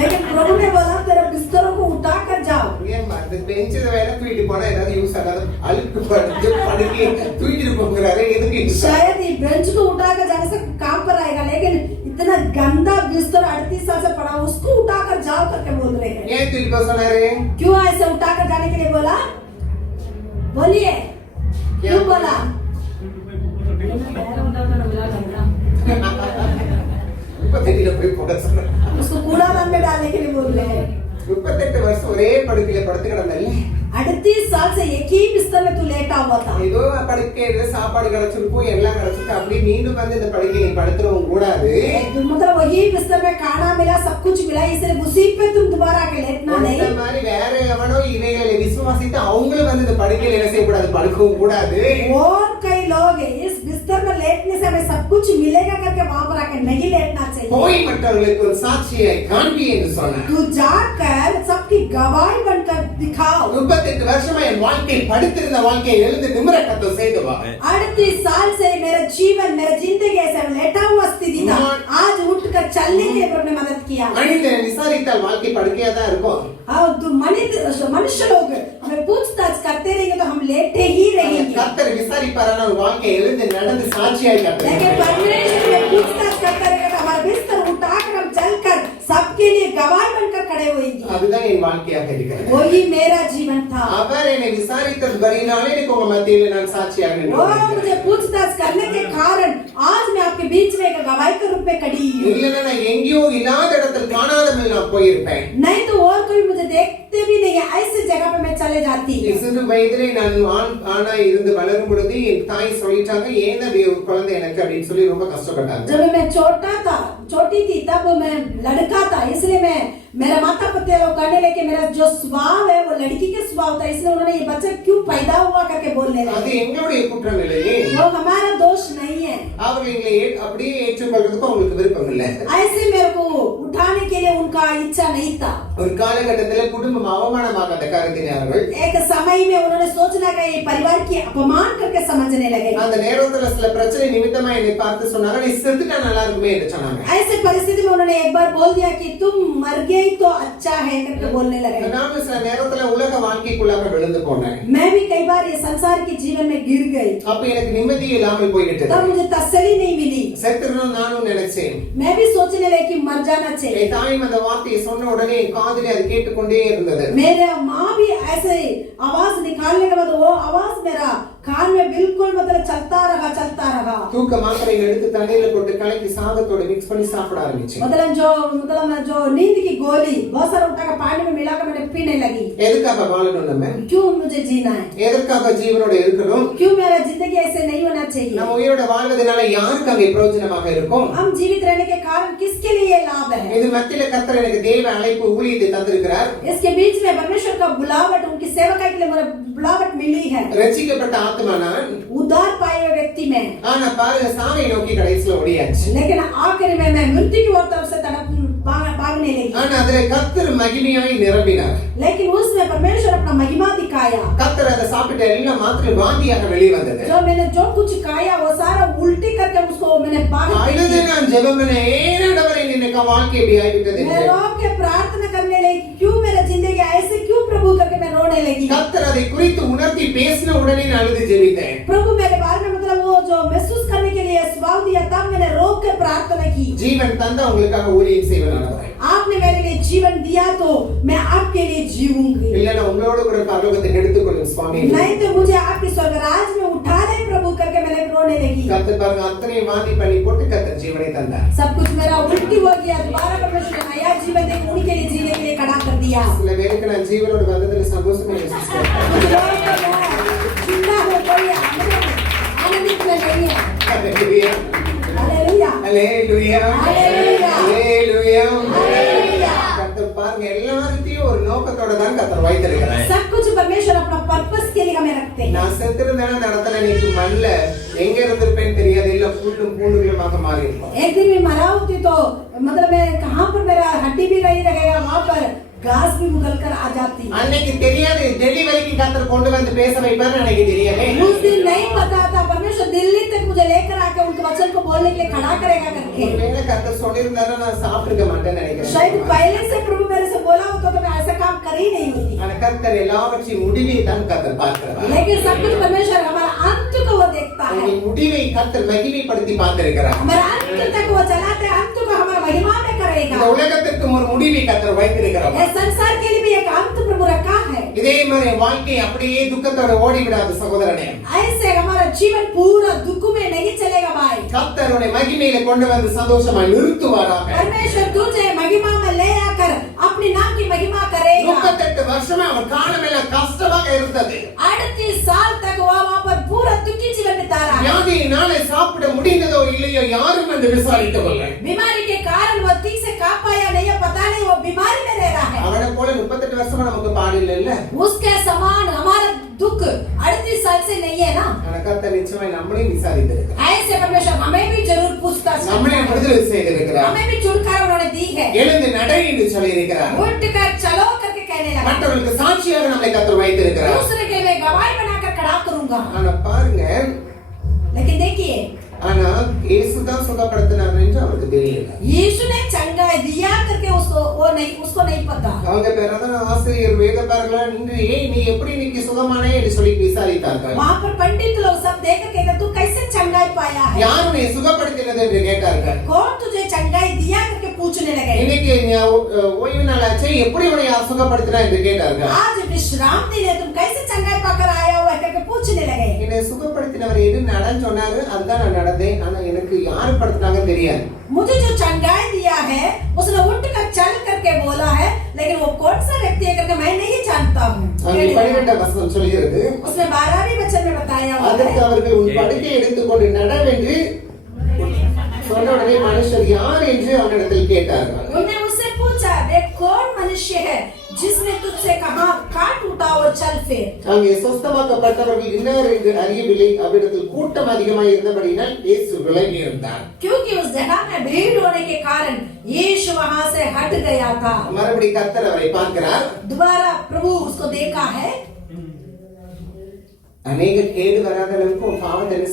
लेकिन प्रभु ने बोला तेरे बिस्तरों को उठा कर जाओ। ஏன் அந்த பெஞ்சில வேலை தூக்கிட்டு போனா ஏதாவது யூஸ் ஆகாது? அழுக்கு படுத்து படுக்கையை தூக்கிட்டு போகிறாரு எதுக்கு? शायद ये बेंच को उठा कर जाने से काम पर आएगा, लेकिन इतना गंदा बिस्तर 38 साल से पड़ा उसको उठा कर जाओ करके बोल रहे हैं। ஏன் தூக்கிட்டு போக சொன்னாரு? क्यों ऐसे उठा कर जाने के लिए बोला? बोलिए क्यों बोला? पैर होता तो मिला करना। இப்ப தெரியல போய் போட சொல்றேன். उसको कूड़ादान में डालने के लिए बोल रहे हैं। 38 வருஷம் ஒரே படுக்கையில படுத்து கிடந்தல்ல. 38 साल से एक ही बिस्तर में तू लेटा हुआ था। ஏதோ படுக்கையில சாப்பாடு கிடைச்சிருக்கும் எல்லாம் கிடைச்சிருக்கு அப்படி மீண்டும் வந்து இந்த படுக்கையில படுத்துறவும் கூடாது. मतलब वही बिस्तर में खाना मिला सब कुछ मिला इसलिए उसी पे तुम दोबारा के लेटना नहीं। இந்த மாதிரி வேற எவனோ இவைகளை விசுவாசித்து அவங்களும் வந்து இந்த படுக்கையில என்ன செய்யக்கூடாது படுக்கவும் கூடாது. और कई लोग इस बिस्तर में लेटने से हमें सब कुछ मिलेगा करके वहां पर आकर नहीं लेटना चाहिए। போய் மற்றவர்களுக்கு ஒரு சாட்சியை காண்பி என்று சொன்னார். तू जाकर सबकी गवाही बनकर दिखाओ। 38 வருஷமா என் வாழ்க்கை படுத்திருந்த வாழ்க்கையை எழுந்து நிமிர கத்த செய்து வா. 38 साल से मेरा जीवन मेरा जिंदगी ऐसे लेटा हुआ स्थिति था आज उठकर चलने के लिए प्रभु ने मदद किया। மனிதனை விசாரித்தால் வாழ்க்கை படுக்கையா தான் இருக்கும். और तो मनुष्य लोग हमें पूछताछ करते रहेंगे तो हम लेटे ही रहेंगे। கர்த்தர் விசாரிப்பாரான ஒரு வாழ்க்கை எழுந்து நடந்து சாட்சியாய் लेकिन காட்டுவார். परमेश्वर में पूछताछ करता रहेगा तो हमारा बिस्तर उठाकर हम चलकर सबके लिए गवाही बनकर खड़े होंगे। அதுதான் என் வாழ்க்கையாக இருக்கிறது. वही मेरा जीवन था। அவர் என்னை விசாரித்தபடினாலே எனக்கு உங்க மத்தியில நான் சாட்சியாக वो நின்றேன். मुझे पूछताछ करने के कारण आज मैं आपके बीच में एक गवाही के रूप में खड़ी हूँ। இல்லைன்னா நான் எங்கேயோ இல்லாத இடத்தில் காணாதமல் நான் போயிருப்பேன். नहीं तो और कोई मुझे देखते भी नहीं है ऐसी जगह पे मैं चले जाती। சிறு வயதிலே நான் ஆணா இருந்து வளரும் பொழுது என் தாய் சொல்லிட்டாங்க ஏன் அப்படி ஒரு குழந்தை எனக்கு அப்படின்னு சொல்லி ரொம்ப கஷ்டப்பட்டாங்க. जब मैं छोटी थी तब मैं लड़का था इसलिए मैं मेरा माता पिता लोग कहने लगे मेरा जो स्वभाव है वो लड़की के स्वभाव था इसलिए उन्होंने ये बच्चा क्यों पैदा हुआ करके बोलने அது लगे। எங்களுடைய குற்றம் இல்லையே. वो हमारा दोष नहीं है। அவர்கள் எங்களை அப்படியே ஏற்றுக்கொள்றதுக்கு அவங்களுக்கு விருப்பம் இல்லை. ऐसे मेरे को उठाने के लिए उनका इच्छा नहीं था। ஒரு காலகட்டத்துல குடும்பம் அவமானமாக அந்த கருதினார்கள். एक समय में उन्होंने सोचना कि ये परिवार की अपमान करके समझने लगे। அந்த நேரத்துல சில பிரச்சனை நிமித்தமா என்னை பார்த்து சொன்னாங்க நீ செத்துட்டா நல்லா இருக்குமே என்று சொன்னாங்க. ऐसे परिस्थिति में उन्होंने एक बार बोल दिया कि तुम मर गए तो अच्छा है करके बोलने लगे। நான் சில நேரத்துல உலக வாழ்க்கைக்குள்ளாக விழுந்து போனேன். मैं भी कई बार ये संसार के जीवन में गिर गई। அப்ப எனக்கு நிம்மதி இல்லாமல் போய்விட்டது. तब मुझे तसल्ली नहीं मिली। செத்துறணும் நானும் நினைச்சேன். मैं भी सोचने लगी कि मर जाना चाहिए। என் தாய் அந்த வார்த்தையை சொன்ன உடனே என் காதிலே அது கேட்டுக்கொண்டே இருந்தது. मेरे माँ भी ऐसे आवाज निकालने के बाद वो आवाज मेरा कान में बिल्कुल मतलब चलता रहा। தூக்க மாத்திரை எடுத்து தண்ணியில போட்டு கலக்கி சாதத்தோட மிக்ஸ் பண்ணி சாப்பிட ஆரம்பிச்சேன். मतलब जो नींद की गोली बहुत सारा उठाकर पानी में मिलाकर मैंने पीने लगी। எதுக்காக வாழணும் நம்ம? क्यों मुझे जीना है? எதற்காக ஜீவனோட இருக்கணும்? क्यों मेरा जिंदगी ऐसे नहीं होना चाहिए? நம்ம உயிரோட வாழ்வதனால யாருக்கு அங்கே பிரயோஜனமாக இருக்கும்? हम जीवित रहने के कारण किसके लिए ये लाभ है? இது மத்தியில கர்த்தர் எனக்கு தேவ அழைப்பு ஊழியத்தை தந்திருக்கிறார். इसके बीच में परमेश्वर का बुलावट उनकी सेवकाई के लिए मुझे बुलावट मिली है। ரட்சிக்கப்பட்ட ஆத்மா நான். उद्धार पाए हुए व्यक्ति में। ஆனா பாருங்க சாவை நோக்கி கடைசில ஓடியாச்சு. लेकिन आखिर में मैं मृत्यु की ओर तरफ से भागने लगी। ஆனா அதுல கர்த்தர் மகிமையாய் நிரம்பினார். लेकिन उसमें परमेश्वर अपना महिमा दिखाया। கர்த்தர் அதை சாப்பிட்ட எல்லாம் மாத்திரம் வாந்தியாக வெளியே வந்தது. जो मैंने जो कुछ खाया वो सारा उल्टी करके उसको मैंने அழுது நான் ஜெபம் பண்ண ஏனடவரே நினைக்க வாழ்க்கை இப்படி ஆகிவிட்டது. मैं रो के प्रार्थना करने लगी क्यों मेरा जिंदगी ऐसे क्यों प्रभु करके मैं रोने लगी। கர்த்தர் அதை குறித்து உணர்த்தி பேசின உடனே நான் அழுது ஜெபித்தேன். प्रभु मेरे बारे में मतलब वो जो महसूस करने के लिए स्वभाव दिया तब मैंने रो के प्रार्थना की। ஜீவன் தந்த உங்களுக்காக ஊழியம் செய்வனானவர். आपने मेरे लिए जीवन दिया तो मैं आपके लिए जीऊंगी। இல்லனா உங்களோட கூட பரலோகத்தை எடுத்துக்கொள்ளும் சுவாமி. नहीं तो मुझे आपके स्वर्ग राज में उठा ले प्रभु करके मैंने रोने लगी। கர்த்தர் பாருங்க அத்தனை வாந்தி பண்ணி போட்டு கர்த்தர் ஜீவனை தந்தார். सब कुछ मेरा उल्टी हो गया दोबारा परमेश्वर ने नया जीवन दे उनके लिए जीने के लिए खड़ा कर दिया। சில பேருக்கு நான் ஜீவனோட வந்ததுல சந்தோஷமே இல்லை சிஸ்டர். जिंदा हो कोई आनंदित में नहीं है। ஹalleluya हालेलुया ஹalleluya हालेलुया ஹalleluya. हालेलुया। கர்த்தர் பாருங்க எல்லாத்தையும் ஒரு நோக்கத்தோட தான் கர்த்தர் வைத்திருக்கிறார். सब कुछ परमेश्वर अपना पर्पस के लिए हमें रखते हैं। நான் செத்திருந்தேன்னா அந்த இடத்துல நீக்கு மண்ல எங்க இருந்திருப்பேன்னு தெரியாது இல்ல புல்லும் பூண்டுகளுமாக மாறி இருப்போம். एक दिन मैं मरा होती तो मतलब मैं कहाँ पर मेरा हड्डी भी नहीं लगेगा वहाँ पर घास भी उगल कर आ जाती। அன்னைக்கு தெரியாது டெலிவரிக்கு கர்த்தர் கொண்டு வந்து பேச வைப்பார் அன்னைக்கு தெரியவே. उस दिन नहीं पता था परमेश्वर दिल्ली तक मुझे लेकर आके उनके वचन को बोलने के लिए खड़ा करेगा करके। ஒருவேளை கர்த்தர் சொல்லியிருந்தாரா நான் சாப்பிட்டுக்க மாட்டேன்னு நினைக்கிறேன். शायद पहले से प्रभु मेरे से बोला होता तो मैं ऐसा काम कर ही नहीं होती। ஆனா கர்த்தர் எல்லாவற்றையும் முடிவை தான் கர்த்தர் பார்க்கிறார். लेकिन सब कुछ परमेश्वर हमारा अंत को वो देखता है। முடிவை கர்த்தர் மகிமைப்படுத்தி பார்த்திருக்கிறார். हमारा अंत तक वो चलाते अंत को हमारा महिमा में இந்த करेगा। உலகத்திற்கு ஒரு முடிவை கர்த்தர் வைத்திருக்கிறார். ये संसार के लिए भी एक अंत प्रभु रखा है। இதே மாதிரி வாழ்க்கை அப்படியே துக்கத்தோட ஓடி விடாது சகோதரனே. ऐसे हमारा जीवन पूरा दुख में नहीं चलेगा भाई। கர்த்தருடைய மகிமையில கொண்டு வந்து சந்தோஷமாய் நிறுத்துவாராக. परमेश्वर तुझे महिमा में ले आकर अपने नाम की महिमा करेगा। 38 வருஷமா அவர் காலமெல்லாம் கஷ்டமாக இருந்தது. 38 साल तक वो वहाँ पर पूरा दुखी जीवन बिता रहा है। வியாதியினாலே சாப்பிட முடிந்ததோ இல்லையோ யாரும் வந்து விசாரிக்கவில்லை. बीमारी के कारण वो ठीक से खा पाया नहीं है, पता नहीं, वो बीमारी में रह रहा है। அவனை போல 38 வருஷமா நமக்கு பாடு இல்லைல்ல. उसके समान हमारा दुख 38 साल से नहीं है ना। ஆனா கர்த்தர் நிச்சயமாய் நம்மளையும் விசாரித்திருக்கிறார். ऐसे परमेश्वर हमें भी जरूर पूछताछ करता நம்மளை है। விடுதலை செய்திருக்கிறார். हमें भी छुटकारा उन्होंने दी है। எழுந்து நடை என்று சொல்லியிருக்கிறார். उठ कर चलो करके कहने लगा। மற்றவர்களுக்கு சாட்சியாக நம்மை கர்த்தர் வைத்திருக்கிறார். दूसरे के लिए गवाही बनाकर खड़ा करूंगा। ஆனா பாருங்க, लेकिन देखिए ஆனா இயேசுதான் சுகப்படுத்தினார் என்று அவருக்கு தெரியல. यीशु ने चंगाई दिया करके उसको नहीं पता। அவங்க பிரதான ஆசிரியர் வேதபாரகர்களா நின்று நீ எப்படி இன்னைக்கு சுகமானே என்று சொல்லி விசாரித்தார்கள். वहाँ पर पंडित लोग सब देख के कहते तू कैसे चंगाई पाया है? யார் உன்னை சுகப்படுத்தினது என்று கேட்டார்கள். कौन तुझे चंगाई दिया करके पूछने लगे। இன்னைக்கு ஓய்வு நாளாச்சே எப்படி உன்னை யார் சுகப்படுத்தினா என்று கேட்டார்கள். आज विश्राम दिन है, तुम कैसे चंगाई पाकर आया हुआ है करके पूछने लगे। என்னை சுகப்படுத்தினவர் எது நடந்து சொன்னாரு அதுதான் நான் நடந்தேன். ஆனா எனக்கு யார் படுத்தினாங்க தெரியாது. मुझे जो चंगाई दिया है उसने उठ कर चल करके बोला है, लेकिन वो कौन सा व्यक्ति है करके मैं नहीं जानता हूँ। அங்கே 12 வசனம் சொல்கிறது, उसने 12वें वचन में बताया हुआ அதற்கு है। அவர்கள் உன் படுக்கையை எடுத்துக்கொண்டு நடவென்று சொன்ன உடனே மனுஷர் யார் என்று அவனிடத்தில் கேட்டார்கள். उन्होंने उससे पूछा, देख कौन मनुष्य है जिसने तुझसे कहा काट उठा और चल फिर। அங்கே சொஸ்தமாக்கப்பட்டவர்கள் இன்னார் என்று அறியவில்லை. அவ்விடத்தில் கூட்டம் அதிகமாக இருந்தபடியினால் இயேசு விலகி இருந்தார். क्योंकि उस जगह में भीड़ होने के कारण यीशु वहां से हट गया था। மறுபடி கர்த்தர் அவரை பார்க்கிறார். दोबारा प्रभु उसको देखा है। அநேக கேடு வராத அளவுக்கு உன் பாவத்தை என்ன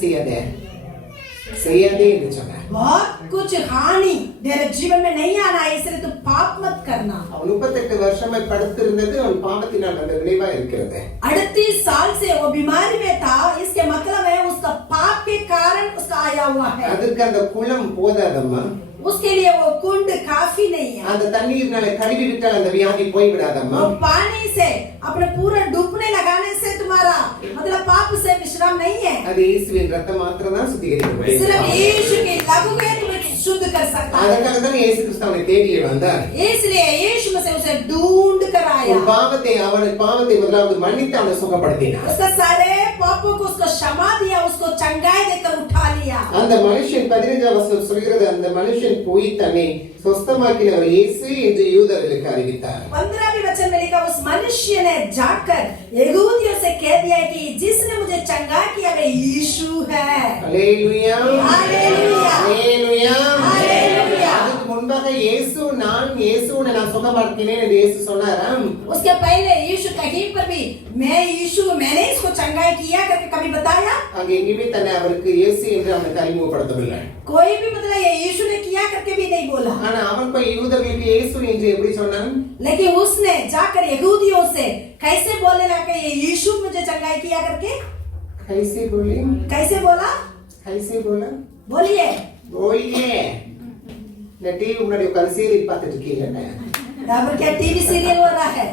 செய்யாதே என்று சொன்னார். बहुत कुछ हानि तेरे जीवन में नहीं आना है, इसलिए तू पाप मत करना। அவன் 38 வருஷமாய் படுத்திருந்தது அவன் பாவத்தினால் வந்த விளைவா இருக்கிறது. 38 साल से वो बीमारी में था, इसके मतलब है उसका पाप के कारण उसका आया हुआ है। அதுக்கு அந்த குளம் போதாதம்மா. उसके लिए वो कुंड काफी नहीं है। அந்த தண்ணீர்னால கழுவி விட்டால் அந்த வியாதி போய் விடாதம்மா. वो पानी से अपने पूरा डूबने लगाने से तुम्हारा मतलब पाप से विश्राम नहीं है। அது இயேசுவின் ரத்தம் மாத்திரம் தான் சுத்திகரிக்கும். सिर्फ यीशु के लहू के तुम्हें शुद्ध कर सकता है। அதற்காக தான் இயேசு கிறிஸ்து அவனை தேடி வந்தார். इसलिए यीशु मसीह उसे ढूंढ कर आया। உன் பாவத்தை முதலாவது மன்னித்து அவனை சுகப்படுத்தினார். उसका सारे पापों को उसको क्षमा दिया, उसको चंगाई देकर उठा लिया। அந்த மனுஷன் 15 வசனம் சொல்கிறது, அந்த மனுஷன் போய் தன்னை சொஸ்தமாக்கினவர் இயேசு என்று யூதர்களுக்கு அறிவித்தார். 15वें वचन में लिखा, उस मनुष्य ने जाकर यहूदियों से कह दिया कि जिसने मुझे चंगा किया वे यीशु है। Hallelujah hallelujah hallelujah hallelujah. அதுக்கு முன்பாக இயேசுவை நான் சுகப்படுத்தினேன் என்று இயேசு சொன்னாராம். उसके पहले यीशु कहीं पर भी मैंने इसको चंगाई किया करके कभी बताया? அங்கே எங்கேயுமே தன்னை அவருக்கு இயேசு என்று அவனுக்கு அறிமுகப்படுத்தவில்லை. कोई भी मतलब ये यीशु ने किया करके भी नहीं बोला। ஆனா அவன் போய் யூதர்களுக்கு இயேசு என்று எப்படி சொன்னான்? लेकिन उसने जाकर यहूदियों से कैसे बोलने लगा ये यीशु मुझे चंगाई किया करके? कैसे बोले? कैसे बोला? कैसे बोला? बोलिए बोलिए. இந்த டிவி முன்னாடி உட்கார்ந்து சீரியல் பார்த்துட்டு இருக்கீங்க. यहाँ पर क्या टीवी सीरियल हो रहा है?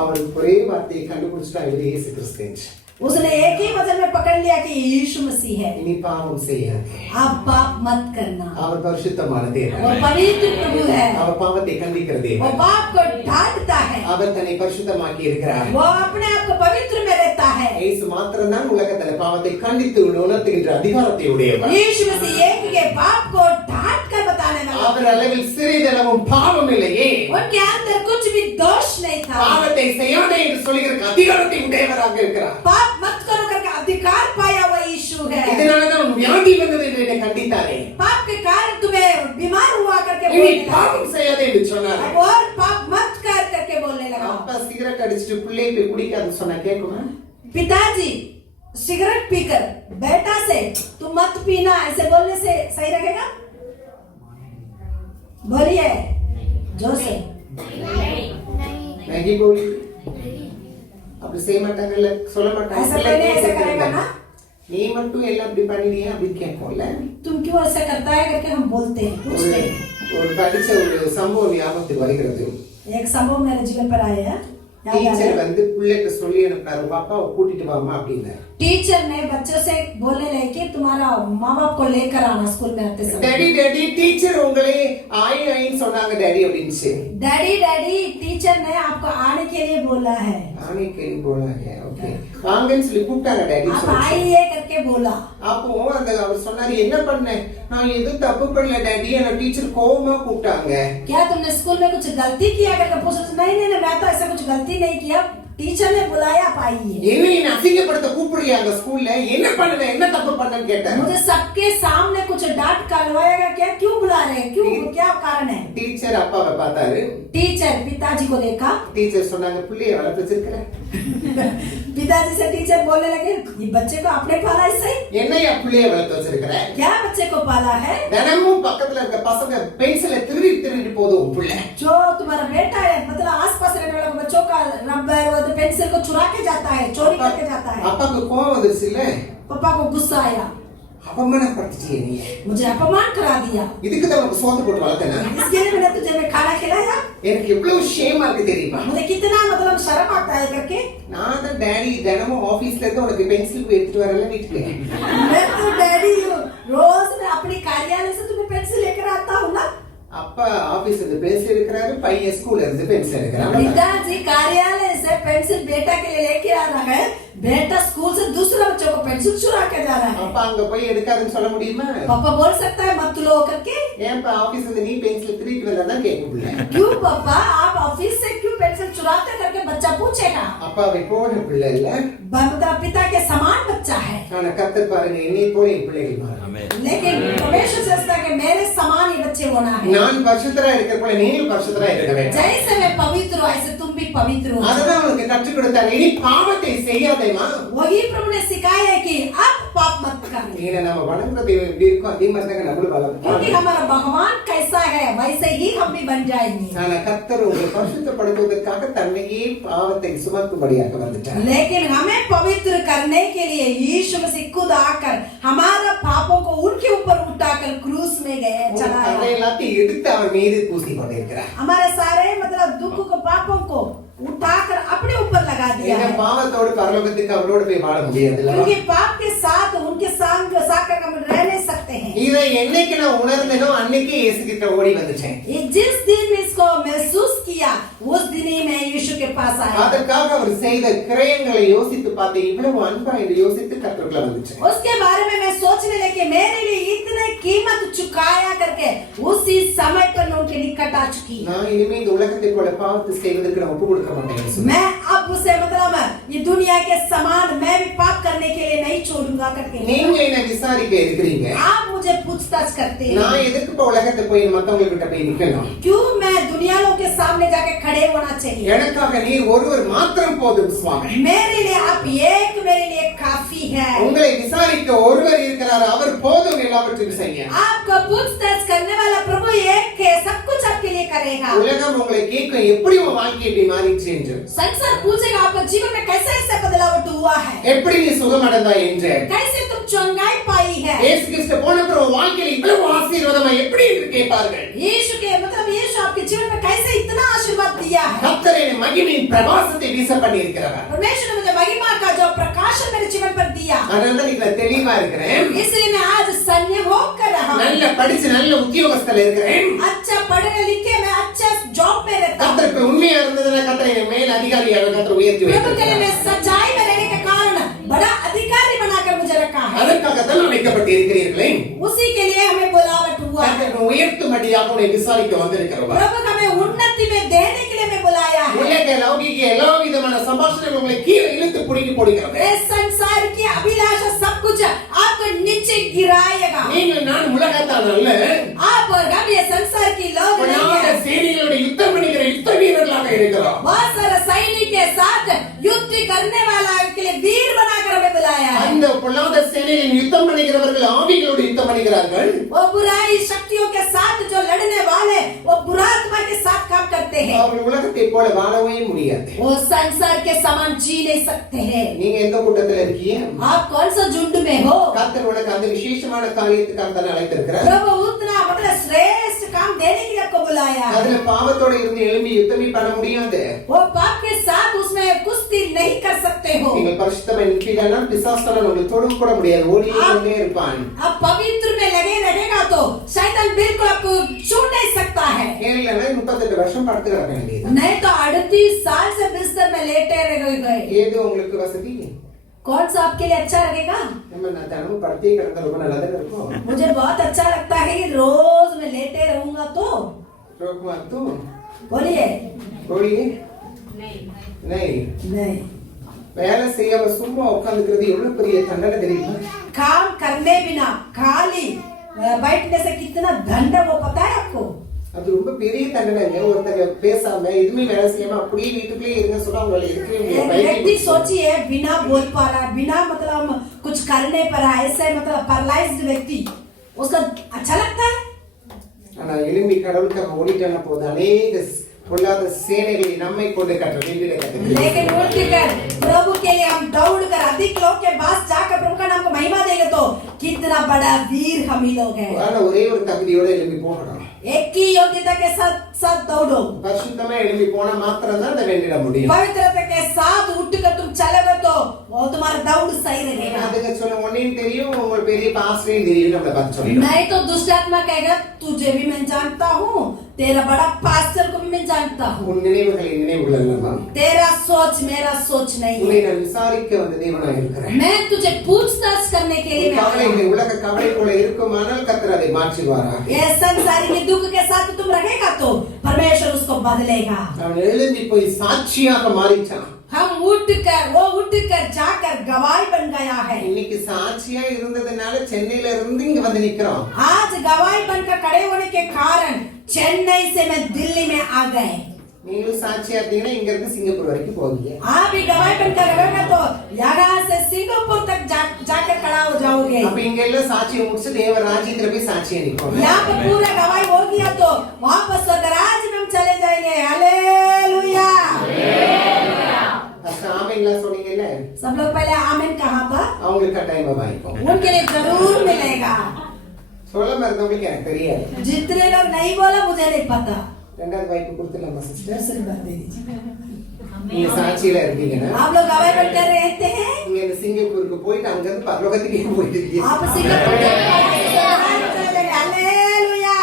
அவன் ஒரே வார்த்தையை கண்டுபிடிச்சிட்டா இது இயேசு கிறிஸ்து. उसने एक ही वचन में पकड़ लिया कि ये यीशु मसीह है। இனி பாவம் செய்யாதே. आप पाप मत करना। அவர் பரிசுத்தமான தேவன். वो पवित्र प्रभु है। அவர் பாவத்தை கண்டிக்கிற वो தேவன். पाप को डांटता है। அவர் தன்னை பரிசுத்தமாக்கி இருக்கிறார். वो अपने आप को पवित्र में रहता है। இயேசு மாத்திரம்தான் உலகத்துல பாவத்தை கண்டித்து உணர்த்துகின்ற அதிகாரத்தை உடையவர். यीशु मसीह एक के पाप को डांट कर बताने वाला। அவர் அளவில் சிறிதளவும் பாவம் இல்லையே. उनके अंदर कुछ भी दोष नहीं था। பாவத்தை செய்யாதே என்று சொல்லுகிற அதிகாரத்தை உடையவராக இருக்கிறார். पाप मत करो करके अधिकार पाया हुआ यीशु है। இதனாலதான் வியாதி வந்தது என்று என்னை கண்டித்தாரே. पाप के कारण तुम्हें बीमार हुआ करके இனி बोलने लगा। பாவம் செய்யாதே என்று சொன்னார். अब और पाप मत कर करके बोलने लगा। அப்பா சிகரெட் அடிச்சிட்டு பிள்ளையை போய் குடிக்காதுன்னு சொன்னா கேட்குமா? पिताजी सिगरेट पीकर बेटा से तुम मत पीना ऐसे बोलने से सही रहेगा? बोलिए जोर से। मैगी बोली அப்படி செய்ய மாட்டாங்கல்ல, சொல்ல மாட்டாங்க. ऐसा पहले ऐसा करेगा ना? நீ மட்டும் எல்லாம் இப்படி பண்ணினியா அப்படின்னு கேட்போம்ல. तुम क्यों ऐसा करता है करके हम बोलते हैं, पूछते हैं। ஒரு படிச்ச ஒரு சம்பவம் ஞாபகத்துக்கு வருகிறது. एक संभव मेरे जीवन पर आया है, याद आ रहा டீச்சர் है। வந்து பிள்ளைக்கு சொல்லி அனுப்புறாரு, உங்க அப்பாவை கூட்டிட்டு வாமா அப்படின்னாரு. टीचर ने बच्चों से बोलने लगे कि तुम्हारा माँ बाप को लेकर आना स्कूल में आते समय। டேடி டேடி டீச்சர் உங்களை ஆய் ஆயின்னு சொன்னாங்க டேடி அப்படின்னுச்சு. डैडी डैडी टीचर ने आपको आने के लिए बोला है, ஆனே கேள்வி போனாங்க. ஓகே வாங்கன்னு சொல்லி கூப்பிட்டாங்க டேடி आप சொல்லுச்சு. आइए करके बोला। அப்போ அந்த அவர் சொன்னாரு, என்ன பண்ணேன், நான் எதுவும் தப்பு பண்ணல டேடி, என்ன டீச்சர் கோவமா கூப்பிட்டாங்க. क्या तुमने स्कूल में कुछ गलती किया करके पूछा? नहीं नहीं नहीं, मैं तो ऐसा कुछ गलती नहीं किया, टीचर ने बुलाया, आप आइए। என்ன அசிங்கப்படுத்த கூப்பிடுறியாங்க ஸ்கூல்ல, என்ன பண்ணல, என்ன தப்பு பண்ணேன்னு கேட்டாரு. मुझे सबके सामने कुछ डांट करवाएगा क्या, क्यों बुला रहे हैं, क्यों, क्या कारण है? டீச்சர் அப்பாவை பார்த்தாரு. टीचर पिताजी को देखा। டீச்சர் சொன்னாங்க, பிள்ளைய வளர்த்து வச்சிருக்கிற, पिताजी से टीचर बोलने लगे, ये बच्चे को आपने पाला ऐसे? என்னையா பிள்ளைய வளர்த்து வச்சிருக்கிற, क्या बच्चे को पाला है? தினமும் பக்கத்துல இருக்க பசங்க பென்சிலை திருடி போதும் பிள்ளை. जो तुम्हारा बेटा है, मतलब आसपास रहने वाले बच्चों का रबर और पेंसिल को चुरा के जाता है, चोरी करके जाता है। அப்பாக்கு கோவம் வந்துருச்சு இல்ல, पापा को गुस्सा आया, அவமானப்படுத்திட்டியே நீ, मुझे अपमान करा दिया, இதுக்கு தான் உனக்கு சோத்து போட்டு வளர்த்தேனா, इसके लिए मैंने तुझे मैं खाना खिलाया, எனக்கு எவ்வளவு ஷேமா இருக்கு தெரியுமா. मुझे कितना मतलब शर्म आता है करके। நான் தான் டேடி தினமும் ஆபீஸ்ல இருந்து உனக்கு பென்சில் எடுத்துட்டு வரல வீட்டுக்கு. मैं तो डैडी हूँ, रोज मैं अपनी कार्यालय से तुम्हें पेंसिल लेकर आता हूँ ना। அப்பா ஆபீஸ்ல இருந்து பென்சில் எடுக்கிறாரு, பையன் ஸ்கூல்ல இருந்து பென்சில் எடுக்கிறாரு. पिताजी कार्यालय से पेंसिल बेटा के लिए लेके आ रहा है, बेटा स्कूल से दूसरे बच्चों को पेंसिल चुरा के जा रहा है। அப்பா அங்க போய் எடுக்காதுன்னு சொல்ல முடியுமா? पापा बोल सकता है मत लो करके? ஏன்பா ஆபீஸ்ல இருந்து நீ பென்சில் திருடிட்டு வந்தா கேட்கல. क्यों पापा आप ऑफिस से क्यों पेंसिल चुराते करके बच्चा पूछेगा? அப்பாவை போன பிள்ளை இல்ல, मतलब पिता के समान बच्चा है, ஆனா கர்த்தர் பாருங்க, என்னை போல என் பிள்ளைகள் மாறும். लेकिन परमेश्वर सोचता है कि मेरे समान ही बच्चे होना है। நான் பரிசுத்தரா இருக்கிற போல நீங்களும் பரிசுத்தரா இருக்க வேண்டும். जैसे मैं पवित्र हूँ ऐसे तुम भी पवित्र हो। அதுதான் உனக்கு கற்றுக் கொடுத்தாரு, இனி பாவத்தை செய்யாதேமா. वही प्रभु ने सिखाया है कि अब पाप मत कर, நீங்க நம்ம வணங்குற தெய்வம் எப்படி இருக்கும் அதே மாதிரி தான் நம்மளும் क्योंकि வளர்ப்போம். हमारा भगवान कैसा है वैसे ही हम भी बन जाएंगे। ஆனா கர்த்தர் உங்களை பரிசுத்தப்படுத்துவதற்காக தன்னையே பாவத்தை சுமக்கும்படியாக வந்துட்டார். लेकिन हमें पवित्र करने के लिए यीशु मसीह खुद आकर हमारा पापों को उनके ऊपर उठाकर क्रूस में गए, चढ़ाया। அதை எல்லாத்தையும் எடுத்து அவர் மீது பூசி கொண்டிருக்கிறார். हमारे सारे मतलब दुख को पापों को उठाकर अपने ऊपर लगा दिया இந்த है, பாவத்தோடு பரலோகத்துக்கு அவரோடு போய் வாழ முடியாது. क्योंकि पाप के साथ उनके संग साकर हम रह नहीं सकते हैं। இதை என்னைக்கு நான் உணர்ந்தேனோ அன்னைக்கு இயேசு கிட்ட ஓடி வந்துட்டேன். जिस दिन में इसको महसूस किया उस दिन ही मैं यीशु के पास आया। அதற்காக அவர் செய்த கிரயங்களை யோசித்து பார்த்தேன், இவ்வளவு அன்பா என்று யோசித்து கர்த்தருக்குள்ள வந்துட்டேன். उसके बारे में मैं सोचने लगी, मेरे लिए इतने कीमत चुकाया करके उसी समय पर मैं उनके निकट आ चुकी। நான் இனிமே இந்த உலகத்தை போல பாவத்தை செய்வதற்கு நான் ஒப்பு கொடுக்க மாட்டேன். मैं अब उसे मतलब ये दुनिया के समान मैं भी पाप करने के लिए नहीं छोड़ूंगा करके। நீங்க என்ன விசாரிக்க இருக்கிறீங்க, आप मुझे पूछताछ करते हैं, நான் எதுக்கு இப்ப உலகத்தை போய் மத்தவங்க கிட்ட போய் நிக்கணும்? क्यों मैं दुनिया लोगों के सामने जाके खड़े होना चाहिए? எனக்காக நீர் ஒருவர் மாத்திரம் போதும் சுவாமி. मेरे लिए आप एक मेरे लिए काफी है। உங்களை விசாரிக்க ஒருவர் இருக்கிறார், அவர் போதும் எல்லாவற்றையும் செய்ய. आपको पूछताछ करने वाला प्रभु एक है, सब कुछ आपके लिए करेगा। உலகம் உங்களை கேட்கும் எப்படி உன் வாழ்க்கை இப்படி மாறிச்சு என்று, संसार पूछेगा आपके जीवन में कैसे ऐसा बदलाव हुआ है, எப்படி நீ சுகம் அடைந்தாய் என்று. कैसे तुम चंगाई पाई है। இயேசு கிறிஸ்து போன பிறகு உன் வாழ்க்கையில இவ்வளவு ஆசீர்வாதமா எப்படி என்று கேட்பார்கள். यीशु के मतलब यीशु आपके जीवन में कैसे इतना आशीर्वाद दिया है। கர்த்தர் என் மகிமையின் பிரகாசத்தை வீச பண்ணி இருக்கிறார். परमेश्वर ने मुझे महिमा का जो प्रकाशन मेरे जीवन पर दिया, அதனால தான் நான் தெளிவா இருக்கிறேன். इसलिए मैं आज संयम होकर रहा हूं। நல்ல படிச்சு நல்ல உத்தியோகஸ்தல இருக்கிறேன். अच्छा पढ़े लिखे मैं अच्छे जॉब में रहता हूं। கர்த்தருக்கு உண்மையா இருந்ததுன்னா கர்த்தர் என் மேல் அதிகாரியாக கர்த்தர் உயர்த்தி प्रभु के लिए வைத்திருக்கிறார். मैं सच्चाई में रहने के कारण बड़ा अधिकारी बनाकर मुझे रखा है। அதற்காகத்தான் அழைக்கப்பட்டு இருக்கிறீர்களே. उसी के लिए हमें बुलावट हुआ है। கர்த்தர் உயர்த்தும்படியாக உன்னை விசாரிக்க வந்திருக்கிறவர். प्रभु हमें उन्नति में देने के लिए हमें बुलाया है। உலக லௌகிக எல்லா விதமான சம்பாஷணை உங்களை கீழே இழுத்து பிடிக்கி போடுகிறது. ये संसार की अभिलाषा सब कुछ आपको नीचे गिराएगा। நீங்கள் நான் उலகத்தான் அல்ல, आप और हम ये संसार की लोग नहीं பொல்லாத है। சேனைகளோட யுத்தம் பண்ணுகிற யுத்த வீரர்களாக இருக்கிறோம். बहुत सारे सैनिक के साथ युद्ध करने वाला के लिए वीर बनाकर हमें बुलाया है। அந்த பொல்லாத சேனைகளின் யுத்தம் பண்ணுகிறவர்கள் ஆவிகளோடு யுத்தம் பண்ணுகிறார்கள். वो बुराई शक्तियों के साथ जो लड़ने वाले वो बुरा आत्मा के साथ काम करते हैं। அவர்கள் உலகத்தை போல வாழவே முடியாது. वो संसार के समान जी नहीं सकते हैं। நீங்க எந்த கூட்டத்துல இருக்கீங்க? आप कौन सा झुंड में हो? விசேஷமான காரியத்துக்காக தான் அழைத்திருக்கிறார். प्रभु उतना मतलब श्रेष्ठ काम देने के लिए आपको बुलाया है। அதுல பாவத்தோட இருந்து எழும்பி யுத்தமே பண்ண முடியாது. वो पाप के साथ उसमें कुश्ती नहीं कर सकते हो। நீங்கள் பரிசுத்தமா நிற்கிறீங்கன்னா பிசாசானவன் உங்களை தொட கூட முடியாது, ஓடிட்டே இருப்பான். अब पवित्र में लगे रहेगा तो शैतान बिल्कुल आपको छू नहीं सकता है। ஏன்னா 38 வருஷம் படுத்து கிடக்க வேண்டியது. नहीं तो 38 साल से बिस्तर में लेटे रह गए। ஏது உங்களுக்கு வசதி? कौन सा आपके लिए अच्छा लगेगा? நம்ம தினமும் படுத்தே கிடந்தா ரொம்ப நல்லதா இருக்கும். मुझे बहुत अच्छा लगता है कि रोज मैं लेटे रहूंगा तो ரோக்மார் தூ बोलिए बोलिए नहीं नहीं। வேலை செய்யாம சும்மா உட்கார்ந்துக்கிறது எவ்வளவு பெரிய தண்டனை தெரியுமா? काम करने बिना खाली बैठने से कितना दंड वो पता है आपको? அது ரொம்ப பெரிய தண்டனைங்க. ஒருத்தங்க பேசாம எதுவுமே வேலை செய்யாம அப்படியே வீட்டுக்குள்ளே இருங்க சொன்னா உங்களால இருக்கவே एक व्यक्ति முடியாது. सोचिए बिना बोल पा रहा, बिना मतलब कुछ करने पर ऐसे मतलब पैरालाइज्ड व्यक्ति, उसका अच्छा लगता है? ஆனா எலும்பி கடவுளுக்காக ஓடிட்டான போது அநேக பொல்லாத சேனைகளை நம்மை கொண்டு கட்ட வேண்டிய लेकिन उठकर प्रभु के लिए हम दौड़ कर अधिक लोग के पास जाकर प्रभु का नाम को महिमा देंगे तो कितना बड़ा वीर हम ही लोग हैं। ஒரே ஒரு தகுதியோட எழும்பி போகணும். एक ही योग्यता के साथ साथ दौड़ो। பரிசுத்தமா எழும்பி போனா மாத்திரம் தான் அதை வென்றிட முடியும். पवित्रता के साथ उठकर तुम चलोगे तो वो तुम्हारा दौड़ सही रहेगा। அதுக்கு சொல்ல ஒன்னையும் தெரியும், உங்க பெரிய பாஸ்டரையும் தெரியும் நம்மள பார்த்து சொல்லிடும். नहीं तो दुष्ट आत्मा कहेगा तुझे भी मैं जानता हूँ, तेरा बड़ा पास्टर को भी मैं जानता हूँ, உன் நினைவுகளை நினைவுகளல்லவா? तेरा सोच मेरा सोच नहीं உன்னை है। நான் விசாரிக்க வந்த தேவனாய் இருக்கிறேன். मैं तुझे पूछताछ करने के लिए मैं கவலை आया இந்த हूँ। உலக கவலை போல இருக்குமானால் கர்த்தர் அதை மாற்றுவாராக. ये संसारी के दुख के साथ तुम रहेगा तो परमेश्वर उसको बदलेगा। அவன் எழும்பி போய் சாட்சியாக மாறிட்டான். हम उठकर जाकर गवाही बन गया है। இன்னைக்கு சாட்சியா இருந்ததுனால சென்னையில இருந்து இங்க வந்து நிக்கிறோம். आज गवाही बनकर खड़े होने के कारण चेन्नई से मैं दिल्ली में आ गए। நீங்களும் சாட்சியா இருந்தீங்கன்னா இங்க இருந்து சிங்கப்பூர் வரைக்கும் போவீங்க. आप भी गवाही बनकर रहेगा तो यहाँ से सिंगापुर तक जाकर खड़ा हो जाओगे। அப்ப இங்க எல்லாம் சாட்சியை முடிச்சு தேவ ராஜ்யத்துல போய் சாட்சியா நிற்போம். यहाँ पर पूरा गवाही हो गया तो वहाँ पर स्वर्गराज में हम चले जाएंगे। हालेलुया। ஆமென்லாம் சொன்னீங்கல்ல, सब लोग पहले आमीन कहा था, அவங்களுக்கு கட்டாயமா வாய்க்கும். उनके लिए जरूर मिलेगा। சொல்ல மறந்தவங்களுக்கு எனக்கு தெரியாது. जितने लोग नहीं बोला मुझे नहीं पता। ரெண்டாவது வாய்ப்பு கொடுத்துடலாமா சிஸ்டர்? दूसरी बात दे दीजिए। நீங்க சாட்சியில இருக்கீங்கன்னா आप लोग गवाही बनकर रहते हैं, நீங்க இந்த சிங்கப்பூருக்கு போயிட்டு அங்க இருந்து பரலோகத்துக்கே போயிட்டு இருக்கீங்க. आप सिंगापुर चले जाएंगे। Hallelujah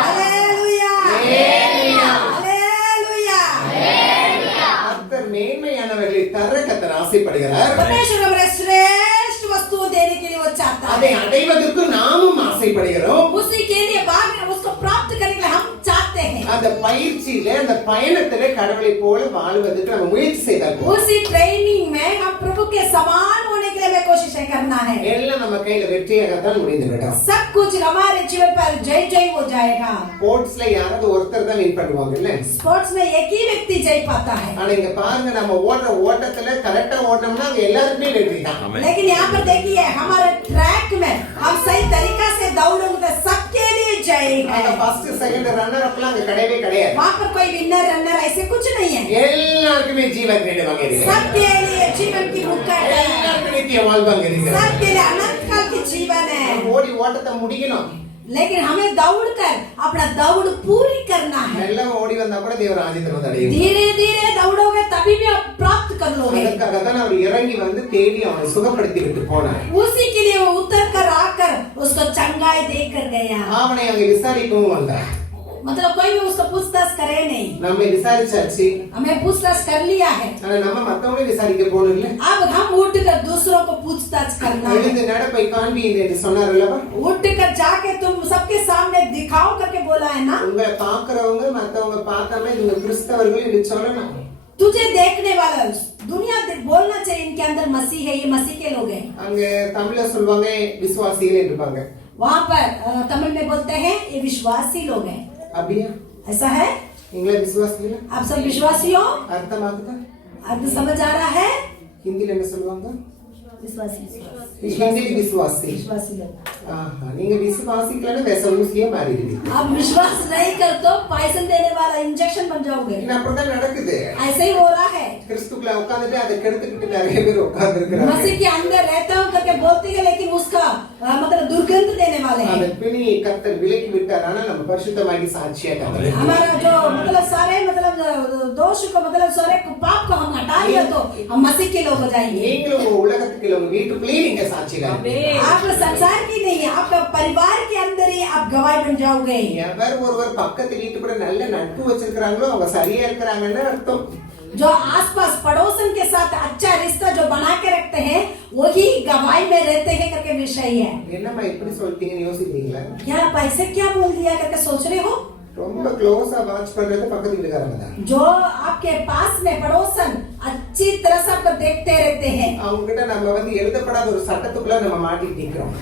hallelujah hallelujah. கர்த்தர் மேன்மையானவர்களை தர கர்த்தர் ஆசைப்படுகிறார். परमेश्वर हमें श्रेष्ठ वस्तु देने के लिए वो चाहता அதை है। அடைவதற்கு நாமும் ஆசைப்படுகிறோம். उसी के लिए भाग उसको प्राप्त करने के लिए हम चाहते हैं। அந்த பயிற்சியில அந்த பயணத்திலே கடவுளை போல வாழ்வதற்கு நம்ம முயற்சி செய்தால் போதும். उसी ट्रेनिंग में हम प्रभु के समान होने के लिए हमें कोशिश करना है। எல்லாம் நம்ம கையில வெற்றியாகத்தான் முடிந்துவிடும். सब कुछ हमारे जीवन पर जय जय हो जाएगा। ஸ்போர்ட்ஸ்ல யாராவது ஒருத்தர் தான் வின் பண்ணுவாங்கல்ல. स्पोर्ट्स में एक ही व्यक्ति जय पाता है। ஆனா இங்க பாருங்க, நம்ம ஓடுற ஓட்டத்துல கரெக்டா ஓடணும்னா அங்க எல்லாருக்குமே வெற்றி தான். लेकिन यहाँ पर देखिए हमारे ट्रैक में हम सही तरीका से दौड़ेंगे तो सबके लिए जय அந்த है। ஃபர்ஸ்ட் செகண்ட் ரன்னர் அப்பலாம் அங்க கிடையவே கிடையாது. वहाँ पर कोई विनर रनर ऐसे कुछ नहीं है। எல்லாருக்குமே ஜீவன் கிடைவாங்க இருக்கு. सबके लिए जीवन की मुक्ति है। எல்லாருக்கும் நித்திய வாழ்வாங்க இருக்கு. सबके लिए अनंत काल की जीवन है। ஓடி ஓட்டத்தை முடிக்கணும். लेकिन हमें दौड़कर अपना दौड़ पूरी करना है। எல்லாம் ஓடி வந்தா கூட தேவ ராஜ்யத்தை வந்து அடையும். धीरे धीरे दौड़ोगे तभी भी आप प्राप्त कर लोगे। அதுக்காக தான் அவர் இறங்கி வந்து தேடி அவனை சுகப்படுத்தி விட்டு போனார். उसी के लिए वो उतर कर आकर उसको चंगाई देकर गया। அவனை அங்க விசாரிக்கவும் வந்தார். मतलब कोई भी उसको पूछताछ करे नहीं। நம்ம விசாரிச்சாச்சு, हमें पूछताछ कर लिया है। ஆனா நம்ம மத்தவங்கள விசாரிக்க போறது இல்ல. अब हम उठकर दूसरों को पूछताछ करना है। எழுந்து நடப்பை காண்பி என்று சொன்னார் அல்லவா? उठकर जाके तुम सबके सामने दिखाओ करके बोला है ना। உங்களை பாக்குறவங்க மத்தவங்க பார்க்காம இவங்க கிறிஸ்தவர்கள் என்று சொல்லணும். तुझे देखने वाला दुनिया बोलना चाहिए इनके अंदर मसीह है, ये मसीह के लोग हैं। அங்க தமிழ்ல சொல்வாங்க விசுவாசிகள் இருப்பாங்க. वहाँ पर तमिल में बोलते हैं ये विश्वासी लोग हैं। அப்படியே ऐसा है? நீங்களே விசுவாசிகள்? आप सब विश्वासी हो? அர்த்தமாகுதா? अर्थ समझ आ रहा है? ஹிந்தில என்ன சொல்வாங்க? विश्वासी ஹிந்தில விசுவாசி. विश्वासी लोग। ஆஹா, நீங்க விசுவாசிக்கலன்னா வேசமுசியா மாறிடுவீங்க. आप विश्वास नहीं कर तो पॉइजन देने वाला इंजेक्शन बन जाओगे। இது அப்படிதான் நடக்குது. ऐसे ही हो रहा है। கிறிஸ்துக்குள்ள உட்கார்ந்துட்டு அதை கெடுத்துக்கிட்டு நிறைய பேர் உட்கார்ந்து இருக்கிறாங்க. मसीह के अंदर रहता हूँ करके बोलते हैं लेकिन उसका मतलब दुर्गंध देने वाले அந்த हैं। பிணியை கர்த்தர் விலக்கி விட்டார். ஆனா நம்ம பரிசுத்தமாகி சாட்சியா கர்த்தர் हमारा जो मतलब सारे मतलब दोष को मतलब सारे पाप को हम हटा लिया तो हम मसीह के लोग हो जाएंगे। நீங்களும் உங்க உலகத்துக்கு இல்ல உங்க வீட்டுக்குள்ளேயே நீங்க சாட்சியா आप संसार की नहीं, आपका परिवार के अंदर ही आप गवाही बन जाओगे। எவர் ஒருவர் பக்கத்து வீட்டு கூட நல்ல நட்பு வச்சிருக்காங்களோ அவங்க சரியா இருக்கிறாங்கன்னு அர்த்தம். जो आसपास पड़ोसन के साथ अच्छा रिश्ता जो बना के रखते हैं वही गवाही में रहते हैं करके विषय है। என்னம்மா இப்படி சொல்லிட்டீங்கன்னு யோசிக்கிறீங்களா? क्या आप ऐसे क्या बोल दिया करके सोच रहे हो? ரொம்ப க்ளோஸா வாட்ச் பண்றது பக்கத்து வீட்டுக்காரங்க தான். जो आपके पास में पड़ोसन अच्छी तरह से आपको देखते रहते हैं, அவங்க கிட்ட நம்ம வந்து எழுதப்படாத ஒரு சட்டத்துக்குள்ள நம்ம மாட்டிட்டு நிக்கிறோம்.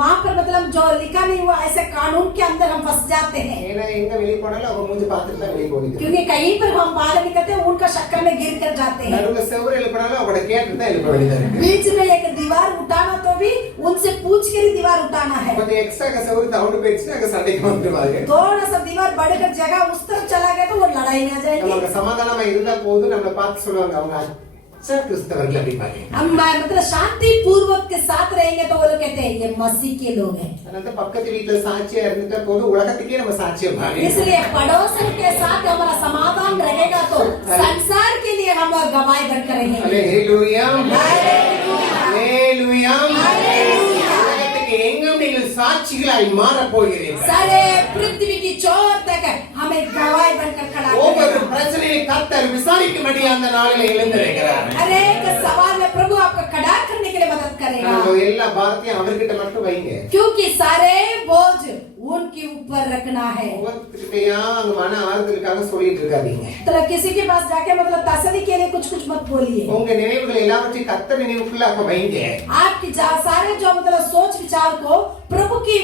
वहाँ पर मतलब जो लिखा नहीं हुआ ऐसे कानून के अंदर हम फंस जाते हैं। ஏன்னா எங்க வெளிய போனாலும் அவங்க மூஞ்சி பார்த்துட்டு தான் வெளிய போகுது. क्योंकि कहीं पर हम बाहर निकलते हैं उनका शक्कर में गिर कर जाते हैं। நடுவுல செவுரு எழுப்பினாலும் அவங்களோட கேட்டு தான் எழுப்ப வேண்டியதா இருக்கு. बीच में एक दीवार उठाना तो भी उनसे पूछ कर ही दीवार उठाना है। கொஞ்சம் எக்ஸ்ட்ரா செவுரு தவுண்டு போயிடுச்சுன்னா அங்க சண்டைக்கு வந்துருவாங்க. थोड़ा सा दीवार बढ़कर जगह उस तरफ चला गया तो वो लड़ाई में आ जाएगी। நமக்கு சமாதானமா இருந்தா போதும் நம்மள பார்த்து சொல்லுவாங்க அவங்க அச்சா கிறிஸ்தவர்கள் அப்படி பாருங்க. हम मतलब शांति पूर्वक के साथ रहेंगे तो वो लोग कहते हैं ये मसीह के लोग हैं। அதனால பக்கத்து வீட்டுல சாட்சியா இருந்துட்டா போதும் உலகத்துக்கே நம்ம சாட்சியா மாறிடுவோம். इसलिए पड़ोसन के साथ हमारा समाधान रहेगा तो संसार के लिए हम गवाही बनकर रहेंगे। ஹalleluya हालेलुया ஹalleluya. உலகத்துக்கு எங்கும் நீங்கள் சாட்சிகளாய் மாற போகிறீர்கள். सारे पृथ्वी की चोर तक हमें गवाही बनकर खड़ा ஒவ்வொரு करेगा। பிரச்சனையை கர்த்தர் விசாரிக்கும்படி அந்த நாளிலே எழுந்திருக்கிறார். हर एक सवाल में प्रभु आपको खड़ा करने के लिए मदद करेगा। நம்ம எல்லா பாரத்தையும் அவர்கிட்ட மட்டும் வைங்க. क्योंकि सारे बोझ उनके ऊपर रखना है। ஒவ்வொருத்தருக்கிட்டயா அங்க மன ஆறுதலுக்காக சொல்லிட்டு இருக்காதீங்க. तो किसी के पास जाके मतलब तसल्ली के लिए कुछ कुछ मत बोलिए। உங்க நினைவுகள் எல்லாவற்றையும் கர்த்தர் நினைவுக்குள்ளாக வைங்க. आपकी सारे जो मतलब सोच विचार को प्रभु की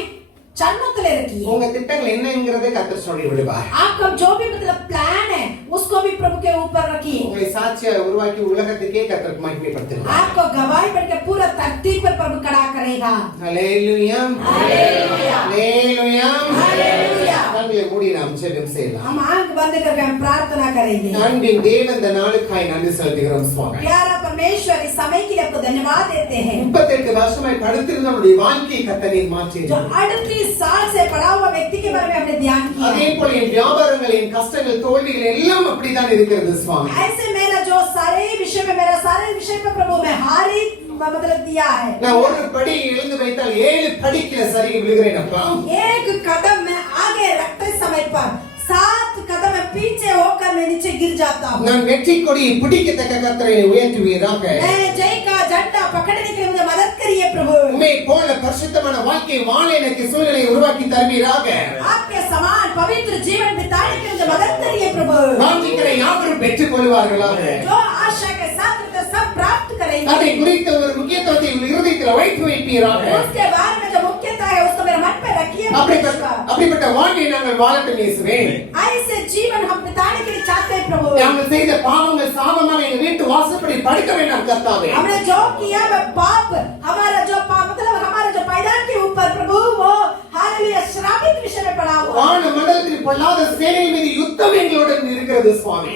चरणों तले रखिए। உங்க திட்டங்கள் என்னங்கிறதை கர்த்தர் சொல்லி விடுவார். आपका जो भी मतलब प्लान है उसको भी प्रभु के ऊपर रखिए। உங்களை சாட்சியா உருவாக்கி உலகத்துக்கே கர்த்தர் மகிமைப்படுத்துவார். आपको गवाही बनकर पूरा धरती पर प्रभु खड़ा करेगा। ஹalleluya हालेलुया ஹalleluya हालेलुया। கண்களை மூடி நாம் ஜெபம் செய்யலாம். हम आंख बंद करके हम प्रार्थना करेंगे। அன்பின் தேவன் இந்த நாளுக்காய் நன்றி செலுத்துகிறோம் சுவாமி. प्यारा परमेश्वर इस समय के लिए आपको धन्यवाद देते हैं। 38 வருஷமாய் படுத்திருந்த நம்முடைய வாழ்க்கையை கர்த்தர் மாற்றி जो 38 साल से पड़ा हुआ व्यक्ति के बारे में हमने ध्यान किया। அதே போல என் வியாபாரங்கள் என் கஷ்டங்கள் தோல்விகள் எல்லாம் அப்படிதான் இருக்கிறது சுவாமி. ऐसे मेरा जो सारे विषय में मेरा सारे विषय पर प्रभु में हारी मतलब दिया है। நான் ஒரு படி எழுந்து வைத்தால் 7 படிக்கு சரி விழுகிறேன் அப்பா. एक कदम मैं आगे रखते समय पर 7 कदम मैं पीछे होकर मैं नीचे गिर जाता हूँ। நான் வெற்றி கொடியை பிடிக்கத்தக்க கர்த்தரை உயர்த்துவீராக. मैं जय का झंडा पकड़ने के लिए मुझे मदद करिए प्रभु। உம்மை போல பரிசுத்தமான வாழ்க்கை வாழ எனக்கு சூழ்நிலையை உருவாக்கி தருவீராக. आपके समान पवित्र जीवन बिताने के लिए मुझे मदद करिए प्रभु। வாஞ்சிக்கிற யாவரும் பெற்றுக் கொள்வார்களாக. जो आशा के साथ रहते सब प्राप्त அதை करेंगे। குறித்த ஒரு முக்கியத்துவத்தை உங்கள் இருதயத்தில் வைத்து வைப்பீராக. उसके बारे में जो मुख्यता है उसको मेरे मन पे रखिए परमेश्वर। அப்படிப்பட்ட வாழ்வை நாங்கள் வாழட்டும் இயேசுவே. ऐसे जीवन हम बिताने के लिए चाहते हैं प्रभु। நாங்கள் செய்த பாவங்கள் சாபமான எங்கள் வீட்டு வாசப்படி படுக்க வேண்டாம் கர்த்தாவே. हमने जो किया वह पाप हमारा जो पाप मतलब हमारे जो पैदान के ऊपर प्रभु वो हालेलुया श्रापित विषय में पड़ा हुआ। வான மண்டலத்தில் பொல்லாத சேனை மீது யுத்தம் எங்களுடன் இருக்கிறது சுவாமி.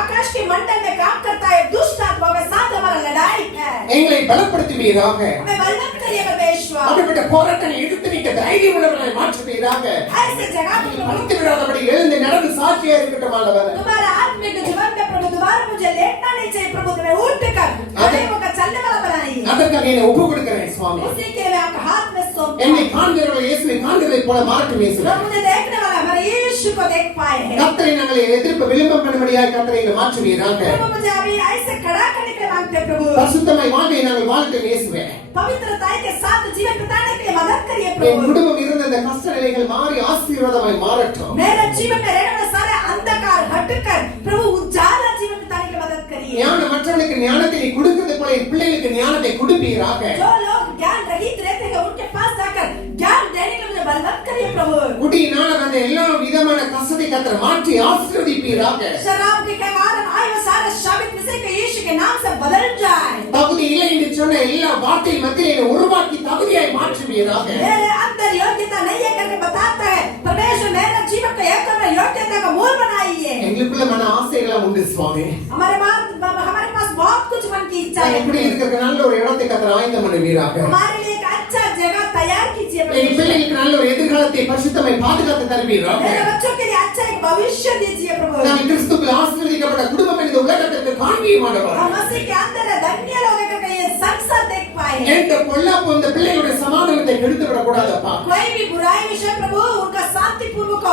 आकाश के मंडल में काम करता है दुष्ट आत्मा के साथ हमारा लड़ाई है। எங்களை பலப்படுத்துவீராக. हमें बलवंत करिए परमेश्वर। அப்படிப்பட்ட போராட்டங்களை எதிர்த்து நிற்க தைரியம் உள்ளவர்களை மாற்றுவீராக. ऐसे जगह पे மறுத்து விடாதபடி எழுந்து நடந்து சாட்சியா இருக்கட்டும் ஆண்டவரே. तुम्हारा आत्मिक जीवन में प्रभु दोबारा मुझे लेटना नहीं चाहिए प्रभु, तुम्हें उठ कर खड़े होकर चलने वाला बनाइए। அதற்காக என்னை ஒப்பு கொடுக்கிறேன் சுவாமி. उसी के लिए मैं आपके हाथ में सौंपता என்னை हूं। காண்கிறவர்கள் இயேசுவை காண்கிறதைப் போல மாறட்டும் இயேசுவே. प्रभु मुझे देखने वाला हमारे यीशु को देख पाए हैं। கர்த்தரை நாங்கள் எதிர்ப்பு விளம்பரம் பண்ணும்படியாக கர்த்தரை எங்களை மாற்றுவீராக. प्रभु मुझे अभी ऐसे खड़ा करने के लिए मांगते हैं प्रभु। பரிசுத்தமாய் வாழ்வை நாங்கள் வாழட்டும் இயேசுவே. पवित्रता के साथ जीवन बिताने के लिए मदद करिए என் प्रभु। குடும்பம் இருந்த இந்த கஷ்ட நிலைகள் மாறி ஆசீர்வாதமாய் மாறட்டும். मेरे जीवन में रहने वाले सारे अंधकार हटकर प्रभु उजाला जीवन बिताने की मदद करिए। ஞான மற்றவர்களுக்கு ஞானத்தை நீ கொடுக்கிறது போல என் பிள்ளைகளுக்கு ஞானத்தை கொடுப்பீராக. जो लोग ज्ञान रहित रहते हैं उनके पास जाकर ज्ञान देने के लिए मुझे बलवंत करिए प्रभु। குடியினால வந்த எல்லா விதமான கஷ்டத்தை கர்த்தர் மாற்றி ஆசீர்வதிப்பீராக. शराब के कारण आए वो सारे शापित विषय के यीशु के नाम से बदल जाए। தகுதி இல்லை என்று சொன்ன எல்லா வார்த்தை மத்தியிலே உருவாக்கி தகுதியாய் மாற்றுவீராக. मेरे अंदर योग्यता नहीं है करके बताता है परमेश्वर मेरे जीवन को एक करना योग्यता का मूल बनाइए। எங்களுக்குள்ள மன ஆசைகள் உண்டு சுவாமி. हमारे पास बहुत कुछ मन की इच्छा है। இப்படி இருக்கிற நல்ல ஒரு இடத்தை கர்த்தர் ஆயத்தம் பண்ணுவீராக. हमारे लिए एक अच्छा जगह तैयार कीजिए என் प्रभु। பிள்ளைகளுக்கு நல்ல ஒரு எதிர்காலத்தை பரிசுத்தமை பாதுகாத்து தருவீரோ. मेरे बच्चों के लिए अच्छा एक भविष्य दीजिए प्रभु। நான் கிறிஸ்துவில் ஆசீர்வதிக்கப்பட்ட குடும்பம் இந்த உலகத்திற்கு காண்பியுமானவர். हम मसीह के अंदर है, धन्य लोग हैं क्योंकि ये संसार देख पाए हैं। எந்த பொல்லாப்பு இந்த பிள்ளைகளுடைய சமாதானத்தை கெடுத்து விடக்கூடாதப்பா. कोई भी बुराई विषय प्रभु उनका शांतिपूर्वक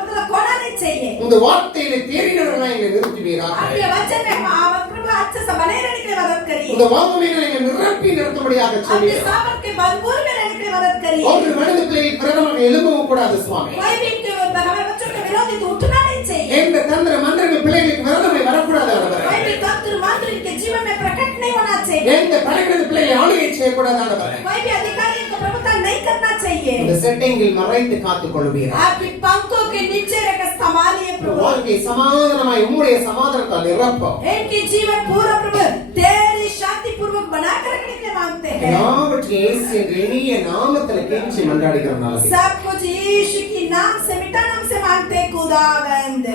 मतलब खोना नहीं चाहिए। இந்த வார்த்தையில தேறினவர்களாய் எங்களை நிறுத்துவீராக. आपके वचन में प्रभु अच्छे से बने रहने के लिए मदद करिए। இந்த வாக்குமைகளை எங்களை நிரப்பி நிறுத்தும்படியாக आपके செய்வீராக. सामर्थ के भरपूर में रहने के लिए मदद करिए। ஒரு மனித பிள்ளையை பிரதமராக எழும்பவும் கூடாது சுவாமி. कोई भी हमारे बच्चों के विरोधी तो उठना नहीं चाहिए। எந்த தந்திர மந்திரங்கள் பிள்ளைகளுக்கு விரோதமாய் வரக்கூடாது ஆண்டவரே. कोई भी तंत्र मंत्र इनके जीवन में प्रकट नहीं होना चाहिए। எந்த படைகளது பிள்ளைகளை ஆளுகை செய்யக்கூடாது ஆண்டவரே. कोई भी अधिकारी को प्रभुता नहीं करना चाहिए। இந்த செட்டிங்கில் மறைத்து காத்துக் கொள்வீராக. आपकी पंखों के नीचे रखकर संभालिए प्रभु। வாழ்க்கை சமாதானமாய் உம்முடைய சமாதானத்தால் நிரப்ப. इनकी जीवन पूरा प्रभु तेरी शांति पूर्वक बनाकर रखने के लिए मांगते हैं। எல்லாவற்றையும் இயேசு என்ற இனிய நாமத்தில் கெஞ்சி மன்றாடுகிறோம். सब कुछ यीशु की नाम से मिठा नाम से मांगते खुदावंद।